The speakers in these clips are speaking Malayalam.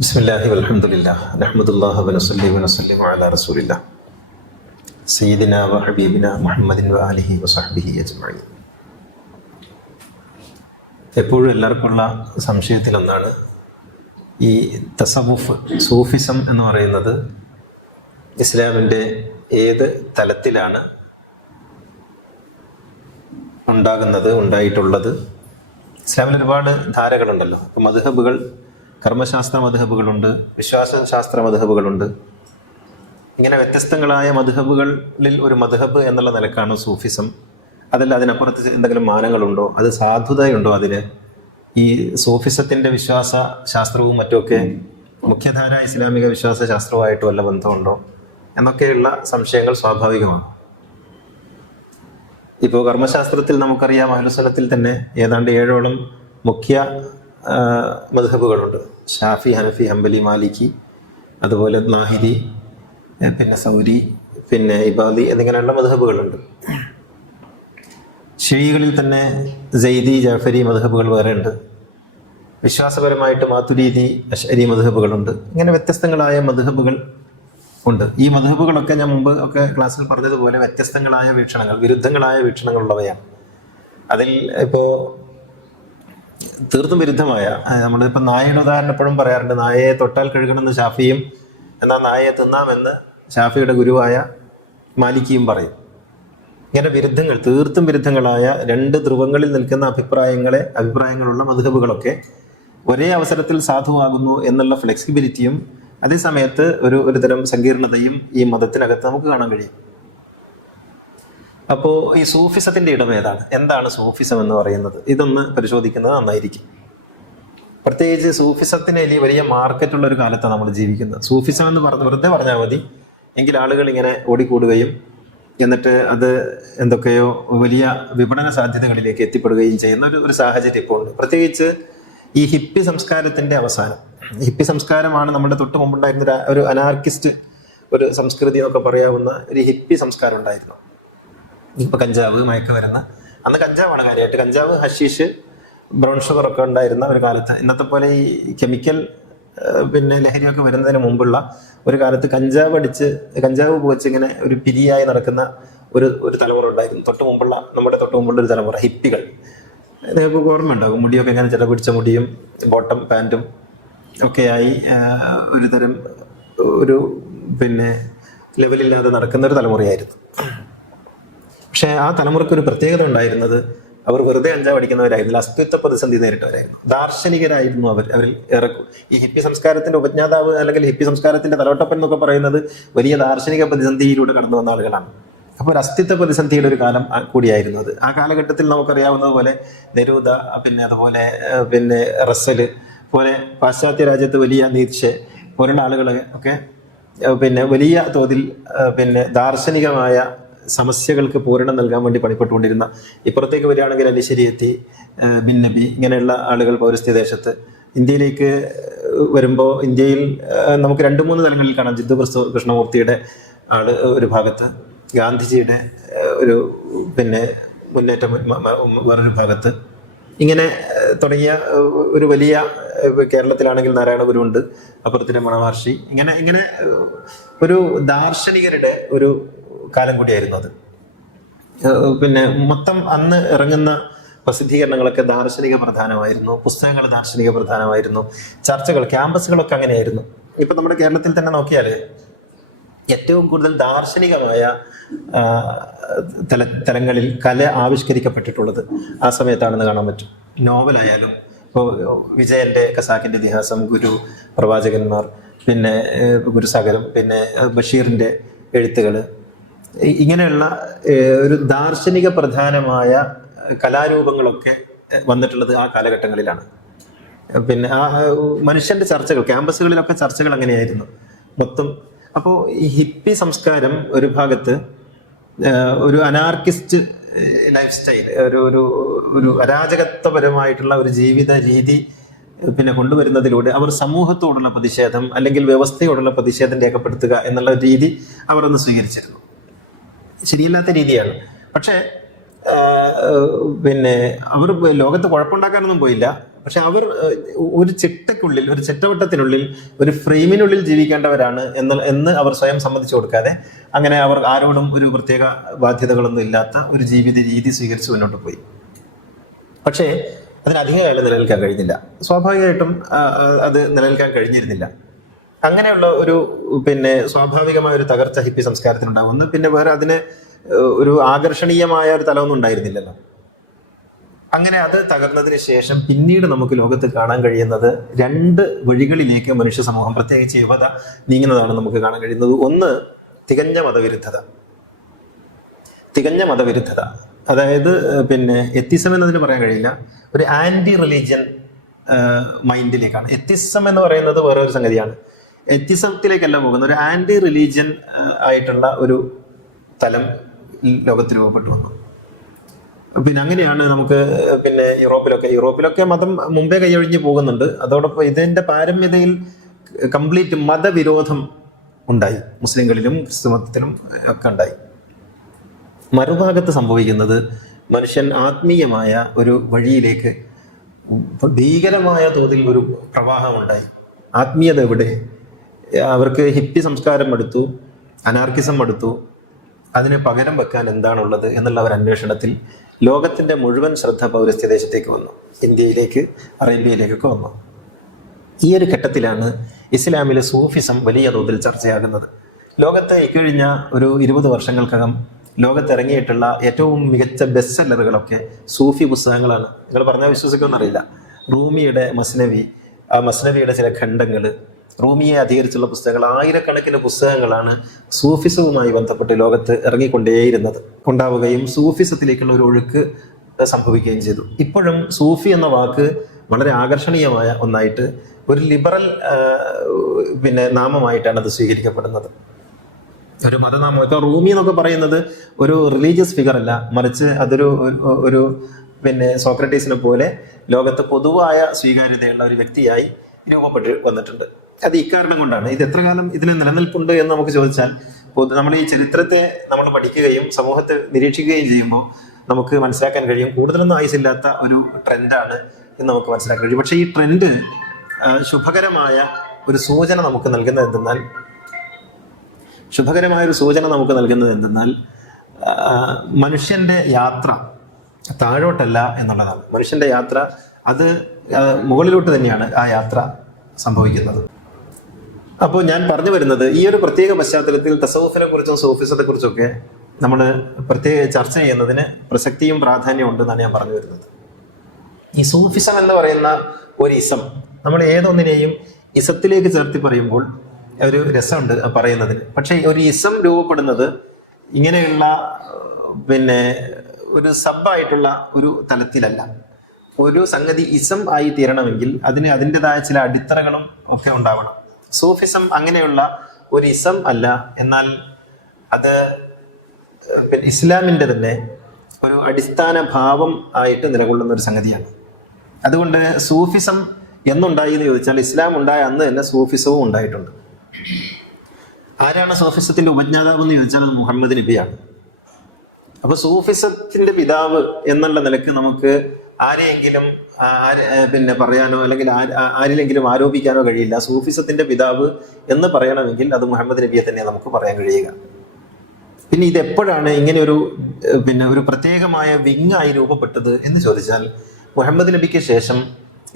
ബിസ്മില്ലാഹി വൽഹംദുലില്ലാഹ് നഹ്മദുല്ലാഹി വനസ്സല്ലി വനസ്സല്ലിമു അലാ റസൂലില്ലാഹ് സയ്യിദിനാ വ ഹബീബിനാ മുഹമ്മദിൻ വ ആലിഹി വസഹ്ബിഹി അജ്മഈൻ. എപ്പോഴും എല്ലാവർക്കുമുള്ള സംശയത്തിലൊന്നാണ് ഈ തസവുഫ്, സൂഫിസം എന്ന് പറയുന്നത് ഇസ്ലാമിൻ്റെ ഏത് തലത്തിലാണ് ഉണ്ടായിട്ടുള്ളത്. ഇസ്ലാമിൽ ഒരുപാട് ധാരകളുണ്ടല്ലോ. അപ്പോൾ മദ്ഹബുകൾ, കർമ്മശാസ്ത്ര മദ്ഹബുകളുണ്ട്, വിശ്വാസശാസ്ത്ര മദ്ഹബുകളുണ്ട്. ഇങ്ങനെ വ്യത്യസ്തങ്ങളായ മദ്ഹബുകളിൽ ഒരു മദ്ഹബ് എന്നുള്ള നിലക്കാണ് സൂഫിസം. അതല്ല, അതിനപ്പുറത്ത് എന്തെങ്കിലും മാനങ്ങളുണ്ടോ, അത് സാധുതയുണ്ടോ അതിന്? ഈ സൂഫിസത്തിൻ്റെ വിശ്വാസ ശാസ്ത്രവും മറ്റുമൊക്കെ മുഖ്യധാര ഇസ്ലാമിക വിശ്വാസ ശാസ്ത്രവുമായിട്ട് വല്ല ബന്ധമുണ്ടോ എന്നൊക്കെയുള്ള സംശയങ്ങൾ സ്വാഭാവികമാണ്. ഇപ്പോൾ കർമ്മശാസ്ത്രത്തിൽ നമുക്കറിയാം, അഹ്ലുസുന്നത്തിൽ തന്നെ ഏതാണ്ട് 7ഓളം മുഖ്യ മദ്ഹബുകളുണ്ട്. ഷാഫി, ഹനഫി, ഹംബലി, മാലിക്കി, അതുപോലെ നാഹിരി, പിന്നെ സൗരി, പിന്നെ ഇബാദി എന്നിങ്ങനെയുള്ള മദ്ഹബുകളുണ്ട്. ഷിഈകളിൽ തന്നെ സൈദി, ജാഫരി മദ്ഹബുകൾ വേറെ ഉണ്ട്. വിശ്വാസപരമായിട്ട് മാതുരീദി, അശ്അരി മദ്ഹബുകളുണ്ട്. ഇങ്ങനെ വ്യത്യസ്തങ്ങളായ മദ്ഹബുകൾ ഉണ്ട്. ഈ മദ്ഹബുകളൊക്കെ ഞാൻ മുമ്പ് ഒക്കെ ക്ലാസ്സിൽ പറഞ്ഞതുപോലെ വ്യത്യസ്തങ്ങളായ വീക്ഷണങ്ങൾ, വിരുദ്ധങ്ങളായ വീക്ഷണങ്ങളുള്ളവയാണ്. അതിൽ ഇപ്പോൾ തീർത്തും വിരുദ്ധമായ, നമ്മളിപ്പോൾ നായയുടെ ഉദാഹരണം എപ്പോഴും പറയാറുണ്ട്. നായയെ തൊട്ടാൽ കഴുകണമെന്ന് ഷാഫിയും, എന്നാൽ നായയെ തിന്നാമെന്ന് ഷാഫിയുടെ ഗുരുവായ മാലിക്കിയും പറയും. ഇങ്ങനെ വിരുദ്ധങ്ങൾ, തീർത്തും വിരുദ്ധങ്ങളായ രണ്ട് ധ്രുവങ്ങളിൽ നിൽക്കുന്ന അഭിപ്രായങ്ങളുള്ള മദ്ഹബുകളൊക്കെ ഒരേ അവസരത്തിൽ സാധുവാകുന്നു എന്നുള്ള ഫ്ലെക്സിബിലിറ്റിയും അതേസമയത്ത് ഒരു തരം സങ്കീർണതയും ഈ മതത്തിനകത്ത് നമുക്ക് കാണാൻ കഴിയും. അപ്പോൾ ഈ സൂഫിസത്തിന്റെ ഇടം ഏതാണ്? എന്താണ് സൂഫിസം എന്ന് പറയുന്നത്? ഇതൊന്ന് പരിശോധിക്കുന്നത് നന്നായിരിക്കും. പ്രത്യേകിച്ച് സൂഫിസത്തിന് വലിയ മാർക്കറ്റുള്ള ഒരു കാലത്താണ് നമ്മൾ ജീവിക്കുന്നത്. സൂഫിസം എന്ന് വെറുതെ പറഞ്ഞാൽ മതി എങ്കിൽ ആളുകൾ ഇങ്ങനെ ഓടിക്കൂടുകയും എന്നിട്ട് അത് എന്തൊക്കെയോ വലിയ വിപണന സാധ്യതകളിലേക്ക് എത്തിപ്പെടുകയും ചെയ്യുന്ന ഒരു സാഹചര്യം ഇപ്പോൾ ഉണ്ട്. പ്രത്യേകിച്ച് ഈ ഹിപ്പി സംസ്കാരത്തിന്റെ അവസാനം. ഹിപ്പി സംസ്കാരമാണ് നമ്മുടെ തൊട്ട് മുമ്പുണ്ടായിരുന്ന ഒരു അനാർക്കിസ്റ്റ് ഒരു സംസ്കൃതി എന്നൊക്കെ പറയാവുന്ന ഒരു ഹിപ്പി സംസ്കാരം ഉണ്ടായിരുന്നു. ഇപ്പൊ കഞ്ചാവ്, മയക്കുമരുന്ന്, അന്ന് കഞ്ചാവാണ് കാര്യമായിട്ട്. കഞ്ചാവ്, ഹഷീഷ്, ബ്രൗൺ ഷുഗർ ഒക്കെ ഉണ്ടായിരുന്ന ഒരു കാലത്ത്. ഇന്നത്തെ പോലെ ഈ കെമിക്കൽ പിന്നെ ലഹരിയൊക്കെ വരുന്നതിന് മുമ്പുള്ള ഒരു കാലത്ത് കഞ്ചാവ് പുകച്ച് ഇങ്ങനെ ഒരു പിരിയായി നടക്കുന്ന ഒരു തലമുറ ഉണ്ടായിരുന്നു. നമ്മുടെ തൊട്ട് മുമ്പുള്ള ഒരു തലമുറ ഹിപ്പികൾ. നിങ്ങൾക്ക് ഓർമ്മ ഉണ്ടാകും, മുടിയൊക്കെ ഇങ്ങനെ ചില പിടിച്ച മുടിയും ബോട്ടം പാൻറ്റും ഒക്കെയായി ഒരു തരം പിന്നെ ലെവലില്ലാതെ നടക്കുന്ന ഒരു തലമുറയായിരുന്നു. പക്ഷെ ആ തലമുറയ്ക്ക് ഒരു പ്രത്യേകത ഉണ്ടായിരുന്നത്, അവർ വെറുതെ കഞ്ചാവ് അടിക്കുന്നവരായിരുന്നില്ല, അസ്തിത്വ പ്രതിസന്ധി നേരിട്ടവരായിരുന്നു. ദാർശനികരായിരുന്നു അവരിൽ ഏറെ. ഈ ഹിപ്പി സംസ്കാരത്തിന്റെ ഉപജ്ഞാതാവ് അല്ലെങ്കിൽ ഹിപ്പി സംസ്കാരത്തിന്റെ തലവട്ടപ്പൻ എന്നൊക്കെ പറയുന്നത് വലിയ ദാർശനിക പ്രതിസന്ധിയിലൂടെ കടന്നു വന്ന ആളുകളാണ്. അപ്പോൾ ഒരു അസ്തിത്വ പ്രതിസന്ധിയുടെ ഒരു കാലം കൂടിയായിരുന്നു അത്. ആ കാലഘട്ടത്തിൽ നമുക്കറിയാവുന്നതുപോലെ നെരൂദ, പിന്നെ അതുപോലെ പിന്നെ റസ്സല് പോലെ പാശ്ചാത്യ രാജ്യത്ത് വലിയ നീത്ഷെ പോലുള്ള ആളുകൾ ഒക്കെ പിന്നെ വലിയ തോതിൽ പിന്നെ ദാർശനികമായ സമസ്യകൾക്ക് പൂരണം നൽകാൻ വേണ്ടി പണിപ്പെട്ടുകൊണ്ടിരുന്ന, ഇപ്പുറത്തേക്ക് വരികയാണെങ്കിൽ അലിശരിയെത്തി, ബിൻ നബി, ഇങ്ങനെയുള്ള ആളുകൾ പൗരസ്ത്യ ദേശത്ത്. ഇന്ത്യയിലേക്ക് വരുമ്പോൾ ഇന്ത്യയിൽ നമുക്ക് 2-3 തലങ്ങളിൽ കാണാം. ജിദ്ദു കൃഷ്ണമൂർത്തിയുടെ ആള് ഒരു ഭാഗത്ത്, ഗാന്ധിജിയുടെ ഒരു പിന്നെ മുന്നേറ്റം വേറൊരു ഭാഗത്ത്, ഇങ്ങനെ തുടങ്ങിയ ഒരു വലിയ, കേരളത്തിലാണെങ്കിൽ നാരായണ ഗുരു ഉണ്ട്, അപ്പുറത്തിന് മണമഹർഷി, ഇങ്ങനെ ഒരു ദാർശനികരുടെ ഒരു കാലം കൂടിയായിരുന്നു അത്. പിന്നെ മൊത്തം അന്ന് ഇറങ്ങുന്ന പ്രസിദ്ധീകരണങ്ങളൊക്കെ ദാർശനിക പ്രധാനമായിരുന്നു, പുസ്തകങ്ങൾ ദാർശനിക പ്രധാനമായിരുന്നു, ചർച്ചകൾ, ക്യാമ്പസുകളൊക്കെ അങ്ങനെയായിരുന്നു. ഇപ്പൊ നമ്മുടെ കേരളത്തിൽ തന്നെ നോക്കിയാൽ ഏറ്റവും കൂടുതൽ ദാർശനികമായ തലങ്ങളിൽ കല ആവിഷ്കരിക്കപ്പെട്ടിട്ടുള്ളത് ആ സമയത്താണെന്ന് കാണാൻ പറ്റും. നോവലായാലും ഇപ്പോൾ വിജയന്റെ ഖസാക്കിന്റെ ഇതിഹാസം, ഗുരു, പ്രവാചകന്മാർ, പിന്നെ ഗുരുസാഗരം, പിന്നെ ബഷീറിന്റെ എഴുത്തുകൾ, ഇങ്ങനെയുള്ള ഒരു ദാർശനിക പ്രധാനമായ കലാരൂപങ്ങളൊക്കെ വന്നിട്ടുള്ളത് ആ കാലഘട്ടങ്ങളിലാണ്. പിന്നെ ആ മനുഷ്യന്റെ ചർച്ചകൾ, ക്യാമ്പസുകളിലൊക്കെ ചർച്ചകൾ അങ്ങനെയായിരുന്നു മൊത്തം. അപ്പോൾ ഈ ഹിപ്പി സംസ്കാരം ഒരു ഭാഗത്ത് ഒരു അനാർക്കിസ്റ്റ് ലൈഫ് സ്റ്റൈൽ, ഒരു അരാജകത്വപരമായിട്ടുള്ള ഒരു ജീവിത രീതി പിന്നെ കൊണ്ടുവരുന്നതിലൂടെ അവർ സമൂഹത്തോടുള്ള പ്രതിഷേധം അല്ലെങ്കിൽ വ്യവസ്ഥയോടുള്ള പ്രതിഷേധം രേഖപ്പെടുത്തുക എന്നുള്ള രീതി അവർ ഒന്ന് സ്വീകരിച്ചിരുന്നു. ശരിയല്ലാത്ത രീതിയാണ്. പക്ഷേ പിന്നെ അവർ ലോകത്ത് കുഴപ്പമുണ്ടാക്കാനൊന്നും പോയില്ല. പക്ഷെ അവർ ഒരു ചിട്ടക്കുള്ളിൽ, ഒരു ചിട്ടവട്ടത്തിനുള്ളിൽ, ഒരു ഫ്രെയിമിനുള്ളിൽ ജീവിക്കേണ്ടവരാണ് എന്ന് അവർ സ്വയം സമ്മതിച്ചു കൊടുക്കാതെ അങ്ങനെ അവർ ആരോടും ഒരു പ്രത്യേക ബാധ്യതകളൊന്നും ഇല്ലാത്ത ഒരു ജീവിത രീതി സ്വീകരിച്ച് മുന്നോട്ട് പോയി. പക്ഷേ അതിനധികം കാലം നിലനിൽക്കാൻ കഴിഞ്ഞില്ല. സ്വാഭാവികമായിട്ടും അത് നിലനിൽക്കാൻ കഴിഞ്ഞിരുന്നില്ല. അങ്ങനെയുള്ള ഒരു സ്വാഭാവികമായ ഒരു തകർച്ച ഹിപ്പി സംസ്കാരത്തിനുണ്ടാവുന്നു. പിന്നെ വേറെ അതിന് ഒരു ആകർഷണീയമായ ഒരു തലമൊന്നും ഉണ്ടായിരുന്നില്ലല്ലോ. അങ്ങനെ അത് തകർന്നതിന് ശേഷം പിന്നീട് നമുക്ക് ലോകത്ത് കാണാൻ കഴിയുന്നത് രണ്ട് വഴികളിലേക്ക് മനുഷ്യ സമൂഹം, പ്രത്യേകിച്ച് യുവത, നീങ്ങുന്നതാണ് നമുക്ക് കാണാൻ കഴിയുന്നത്. ഒന്ന്, തികഞ്ഞ മതവിരുദ്ധത. അതായത് എത്തിസം എന്നതിന് പറയാൻ കഴിയില്ല, ഒരു ആന്റി റിലീജിയൻ മൈൻഡിലേക്കാണ്. എത്തിസം എന്ന് പറയുന്നത് വേറെ ഒരു സംഗതിയാണ്. എത്തിസത്തിലേക്കല്ല പോകുന്ന ഒരു ആന്റി റിലീജിയൻ ആയിട്ടുള്ള ഒരു തലം ലോകത്ത് രൂപപ്പെട്ടു വന്നു. അങ്ങനെയാണ് നമുക്ക് യൂറോപ്പിലൊക്കെ മതം മുമ്പേ കൈയൊഴിഞ്ഞു പോകുന്നുണ്ട്. അതോടൊപ്പം ഇതിന്റെ പാരമ്യതയിൽ കംപ്ലീറ്റ് മതവിരോധം ഉണ്ടായി. മുസ്ലിങ്ങളിലും ക്രിസ്തുമതത്തിലും ഒക്കെ ഉണ്ടായി. മറുഭാഗത്ത് സംഭവിക്കുന്നത് മനുഷ്യൻ ആത്മീയമായ ഒരു വഴിയിലേക്ക് ഭീകരമായ തോതിൽ ഒരു പ്രവാഹമുണ്ടായി. ആത്മീയത എവിടെ? അവർക്ക് ഹിപ്പി സംസ്കാരം എടുത്തു, അനാർക്കിസം എടുത്തു. അതിന് പകരം വെക്കാൻ എന്താണുള്ളത് എന്നുള്ള ഒരു അന്വേഷണത്തിൽ ലോകത്തിന്റെ മുഴുവൻ ശ്രദ്ധ പൗരസ്ത്യദേശത്തേക്ക് വന്നു. ഇന്ത്യയിലേക്ക്, അറേബ്യയിലേക്കൊക്കെ വന്നു. ഈ ഒരു ഘട്ടത്തിലാണ് ഇസ്ലാമിലെ സൂഫിസം വലിയ തോതിൽ ചർച്ചയാകുന്നത്. ലോകത്തെ ഇക്കഴിഞ്ഞ ഒരു 20 വർഷങ്ങൾക്കകം ലോകത്തിറങ്ങിയിട്ടുള്ള ഏറ്റവും മികച്ച ബെസ്റ്റ് സെല്ലറുകളൊക്കെ സൂഫി പുസ്തകങ്ങളാണ്. നിങ്ങൾ പറഞ്ഞാൽ വിശ്വസിക്കുമെന്നറിയില്ല. റൂമിയുടെ മസ്നവി, ആ മസ്നവിയുടെ ചില ഖണ്ഡങ്ങൾ, റൂമിയെ അധികരിച്ചുള്ള പുസ്തകങ്ങൾ, ആയിരക്കണക്കിന് പുസ്തകങ്ങളാണ് സൂഫിസവുമായി ബന്ധപ്പെട്ട് ലോകത്ത് ഇറങ്ങിക്കൊണ്ടേയിരുന്നത് ഉണ്ടാവുകയും സൂഫിസത്തിലേക്കുള്ള ഒരു ഒഴുക്ക് സംഭവിക്കുകയും ചെയ്തു. ഇപ്പോഴും സൂഫി എന്ന വാക്ക് വളരെ ആകർഷണീയമായ ഒന്നായിട്ട്, ഒരു ലിബറൽ നാമമായിട്ടാണ് അത് സ്വീകരിക്കപ്പെടുന്നത്, ഒരു മതനാമം. ഇപ്പൊ റൂമി എന്നൊക്കെ പറയുന്നത് ഒരു റിലീജിയസ് ഫിഗർ അല്ല, മറിച്ച് അതൊരു ഒരു സോക്രട്ടീസിനെ പോലെ ലോകത്ത് പൊതുവായ സ്വീകാര്യതയുള്ള ഒരു വ്യക്തിയായി രൂപപ്പെട്ട് വന്നിട്ടുണ്ട്. അത് ഇക്കാരണം കൊണ്ടാണ്. ഇത് എത്ര കാലം ഇതിന് നിലനിൽപ്പുണ്ട് എന്ന് നമുക്ക് ചോദിച്ചാൽ, നമ്മൾ ഈ ചരിത്രത്തെ നമ്മൾ പഠിക്കുകയും സമൂഹത്തെ നിരീക്ഷിക്കുകയും ചെയ്യുമ്പോൾ നമുക്ക് മനസ്സിലാക്കാൻ കഴിയും കൂടുതലൊന്നും ആയുസില്ലാത്ത ഒരു ട്രെൻഡാണ് എന്ന് നമുക്ക് മനസ്സിലാക്കാൻ കഴിയും. പക്ഷേ ഈ ട്രെൻഡ് ശുഭകരമായ ഒരു സൂചന നമുക്ക് നൽകുന്നത് എന്തെന്നാൽ മനുഷ്യന്റെ യാത്ര താഴോട്ടല്ല എന്നുള്ളതാണ്. മനുഷ്യന്റെ യാത്ര അത് മുകളിലോട്ട് തന്നെയാണ് ആ യാത്ര സംഭവിക്കുന്നത്. അപ്പോൾ ഞാൻ പറഞ്ഞു വരുന്നത്, ഈ ഒരു പ്രത്യേക പശ്ചാത്തലത്തിൽ തസവുഫിനെ കുറിച്ചും സൂഫിസത്തെ കുറിച്ചൊക്കെ നമ്മൾ പ്രത്യേക ചർച്ച ചെയ്യുന്നതിന് പ്രസക്തിയും പ്രാധാന്യവും ഉണ്ടെന്നാണ് ഞാൻ പറഞ്ഞു വരുന്നത്. ഈ സൂഫിസം എന്ന് പറയുന്ന ഒരു ഇസം, നമ്മൾ ഏതൊന്നിനെയും ഇസത്തിലേക്ക് ചേർത്തി പറയുമ്പോൾ ഒരു രസമുണ്ട് പറയുന്നതിന്. പക്ഷെ ഒരു ഇസം രൂപപ്പെടുന്നത് ഇങ്ങനെയുള്ള ഒരു സബ്ബായിട്ടുള്ള ഒരു തലത്തിലല്ല. ഒരു സംഗതി ഇസം ആയി തീരണമെങ്കിൽ അതിന് അതിൻ്റെതായ ചില അടിത്തറകളും ഒക്കെ ഉണ്ടാവണം. സൂഫിസം അങ്ങനെയുള്ള ഒരു ഇസം അല്ല, എന്നാൽ അത് ഇസ്ലാമിൻ്റെ തന്നെ ഒരു അടിസ്ഥാന ഭാവം ആയിട്ട് നിലകൊള്ളുന്ന ഒരു സംഗതിയാണ്. അതുകൊണ്ട് സൂഫിസം എന്നുണ്ടായി എന്ന് ചോദിച്ചാൽ, ഇസ്ലാം ഉണ്ടായ അന്ന് തന്നെ സൂഫിസവും ഉണ്ടായിട്ടുണ്ട്. ആരാണ് സൂഫിസത്തിന്റെ ഉപജ്ഞാതാവ് എന്ന് ചോദിച്ചാൽ അത് മുഹമ്മദ് നബിയാണ്. അപ്പൊ സൂഫിസത്തിന്റെ പിതാവ് എന്നുള്ള നിലക്ക് നമുക്ക് ആരെയെങ്കിലും പറയാനോ അല്ലെങ്കിൽ ആരിലെങ്കിലും ആരോപിക്കാനോ കഴിയില്ല. സൂഫിസത്തിന്റെ പിതാവ് എന്ന് പറയണമെങ്കിൽ അത് മുഹമ്മദ് നബിയെ തന്നെ നമുക്ക് പറയാൻ കഴിയുക. പിന്നെ ഇതെപ്പോഴാണ് ഇങ്ങനെ ഒരു പ്രത്യേകമായ വിങ്ങായി രൂപപ്പെട്ടത് എന്ന് ചോദിച്ചാൽ, മുഹമ്മദ് നബിക്ക് ശേഷം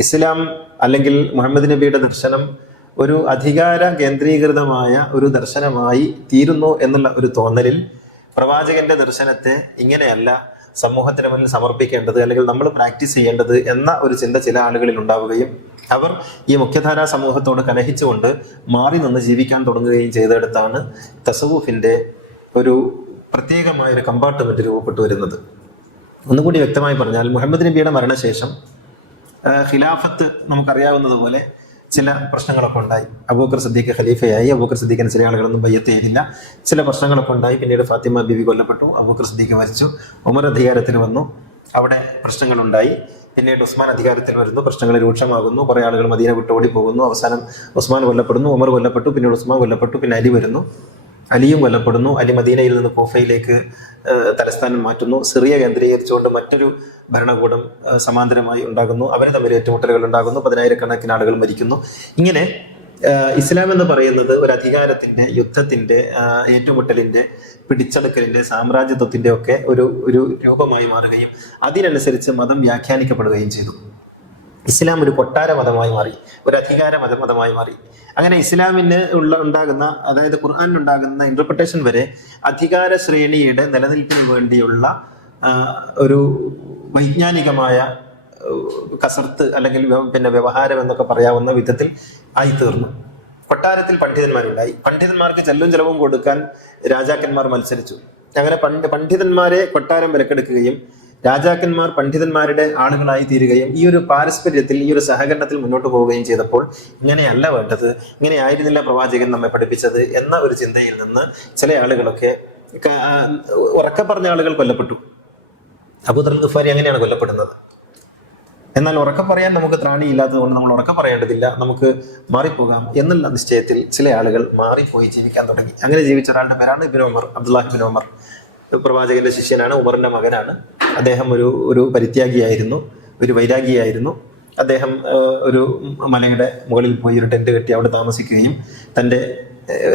ഇസ്ലാം അല്ലെങ്കിൽ മുഹമ്മദ് നബിയുടെ ദർശനം ഒരു അധികാര കേന്ദ്രീകൃതമായ ഒരു ദർശനമായി തീരുന്നു എന്നുള്ള ഒരു തോന്നലിൽ പ്രവാചകന്റെ ദർശനത്തെ ഇങ്ങനെയല്ല സമൂഹത്തിന് മുന്നിൽ സമർപ്പിക്കേണ്ടത് അല്ലെങ്കിൽ നമ്മൾ പ്രാക്ടീസ് ചെയ്യേണ്ടത് എന്ന ഒരു ചിന്ത ചില ആളുകളിൽ ഉണ്ടാവുകയും അവർ ഈ മുഖ്യധാരാ സമൂഹത്തോട് കലഹിച്ചുകൊണ്ട് മാറി നിന്ന് ജീവിക്കാൻ തുടങ്ങുകയും ചെയ്തെടുത്താണ് തസവൂഫിന്റെ ഒരു പ്രത്യേകമായ ഒരു കമ്പാർട്ട്മെന്റ് രൂപപ്പെട്ടു വരുന്നത്. ഒന്നുകൂടി വ്യക്തമായി പറഞ്ഞാൽ, മുഹമ്മദ് നബിയുടെ മരണശേഷം ഖിലാഫത്ത് നമുക്കറിയാവുന്നതുപോലെ ചില പ്രശ്നങ്ങളൊക്കെ ഉണ്ടായി. അബൂബക്കർ സിദ്ദീഖ് ഖലീഫയായി. അബൂബക്കർ സിദ്ദീഖിന് ചില ആളുകളൊന്നും ബയ്യത്ത് ചെയ്തില്ല. ചില പ്രശ്നങ്ങളൊക്കെ ഉണ്ടായി. പിന്നീട് ഫാത്തിമ ബീവി കൊല്ലപ്പെട്ടു. അബൂബക്കർ സിദ്ദീഖ് മരിച്ചു. ഉമർ അധികാരത്തിൽ വന്നു. അവിടെ പ്രശ്നങ്ങളുണ്ടായി. പിന്നീട് ഉസ്മാൻ അധികാരത്തിൽ വരുന്നു. പ്രശ്നങ്ങൾ രൂക്ഷമാകുന്നു. കുറേ ആളുകൾ മദീന വിട്ട് ഓടിപ്പോകുന്നു. അവസാനം ഉസ്മാൻ കൊല്ലപ്പെടുന്നു. ഉമർ കൊല്ലപ്പെട്ടു. പിന്നീട് ഉസ്മാൻ കൊല്ലപ്പെട്ടു. പിന്നെ അലി വരുന്നു. അലിയും കൊല്ലപ്പെടുന്നു. അലി മദീനയിൽ നിന്ന് കൂഫയിലേക്ക് തലസ്ഥാനം മാറ്റുന്നു. സിറിയ കേന്ദ്രീകരിച്ചുകൊണ്ട് മറ്റൊരു ഭരണകൂടം സമാന്തരമായി ഉണ്ടാകുന്നു. അവർ തമ്മിൽ ഏറ്റുമുട്ടലുകൾ ഉണ്ടാകുന്നു. 10,000-കണക്കിന് ആളുകൾ മരിക്കുന്നു. ഇങ്ങനെ ഇസ്ലാം എന്ന് പറയുന്നത് ഒരു അധികാരത്തിന്റെ, യുദ്ധത്തിന്റെ, ഏറ്റുമുട്ടലിന്റെ, പിടിച്ചെടുക്കലിന്റെ, സാമ്രാജ്യത്വത്തിന്റെ ഒക്കെ ഒരു രൂപമായി മാറുകയും അതിനനുസരിച്ച് മതം വ്യാഖ്യാനിക്കപ്പെടുകയും ചെയ്തു. ഇസ്ലാം ഒരു കൊട്ടാര മതമായി മാറി, ഒരു അധികാര മതമായി മാറി. അങ്ങനെ ഇസ്ലാമിന് ഉണ്ടാകുന്ന, അതായത് ഖുർആനിലുണ്ടാകുന്ന ഇന്റർപ്രിട്ടേഷൻ വരെ അധികാര ശ്രേണിയുടെ നിലനിൽപ്പിന് വേണ്ടിയുള്ള ഒരു വൈജ്ഞാനികമായ കസർത്ത് അല്ലെങ്കിൽ പിന്നെ വ്യവഹാരം എന്നൊക്കെ പറയാവുന്ന വിധത്തിൽ ആയിത്തീർന്നു. കൊട്ടാരത്തിൽ പണ്ഡിതന്മാരുണ്ടായി. പണ്ഡിതന്മാർക്ക് ചെല്ലും ചെലവും കൊടുക്കാൻ രാജാക്കന്മാർ മത്സരിച്ചു. അങ്ങനെ പണ്ഡിതന്മാരെ കൊട്ടാരം വിലക്കെടുക്കുകയും രാജാക്കന്മാർ പണ്ഡിതന്മാരുടെ ആളുകളായി തീരുകയും ഈ ഒരു പാരസ്പര്യത്തിൽ, ഈ ഒരു സഹകരണത്തിൽ മുന്നോട്ട് പോവുകയും ചെയ്തപ്പോൾ ഇങ്ങനെയല്ല വേണ്ടത്, ഇങ്ങനെ ആയിരുന്നില്ല പ്രവാചകൻ നമ്മെ പഠിപ്പിച്ചത് എന്ന ഒരു ചിന്തയിൽ നിന്ന് ചില ആളുകളൊക്കെ, ഉറക്കെ പറഞ്ഞ ആളുകൾ കൊല്ലപ്പെട്ടു. അബൂദർ ഗഫാരി അങ്ങനെയാണ് കൊല്ലപ്പെടുന്നത്. എന്നാൽ ഉറക്കം പറയാൻ നമുക്ക് ത്രാണിയില്ലാത്തത് കൊണ്ട് നമ്മൾ ഉറക്കം പറയേണ്ടതില്ല, നമുക്ക് മാറിപ്പോകാം എന്നുള്ള നിശ്ചയത്തിൽ ചില ആളുകൾ മാറിപ്പോയി ജീവിക്കാൻ തുടങ്ങി. അങ്ങനെ ജീവിച്ച ഒരാളുടെ പേരാണ് ഇബ്നു ഉമർ, അബ്ദുല്ലാഹ് ഇബ്നു ഉമർ. പ്രവാചകന്റെ ശിഷ്യനാണ്, ഉമറിന്റെ മകനാണ്. അദ്ദേഹം ഒരു പരിത്യാഗിയായിരുന്നു, ഒരു വൈരാഗിയായിരുന്നു. അദ്ദേഹം ഒരു മലയുടെ മുകളിൽ പോയി ഒരു ടെന്റ് കെട്ടി അവിടെ താമസിക്കുകയും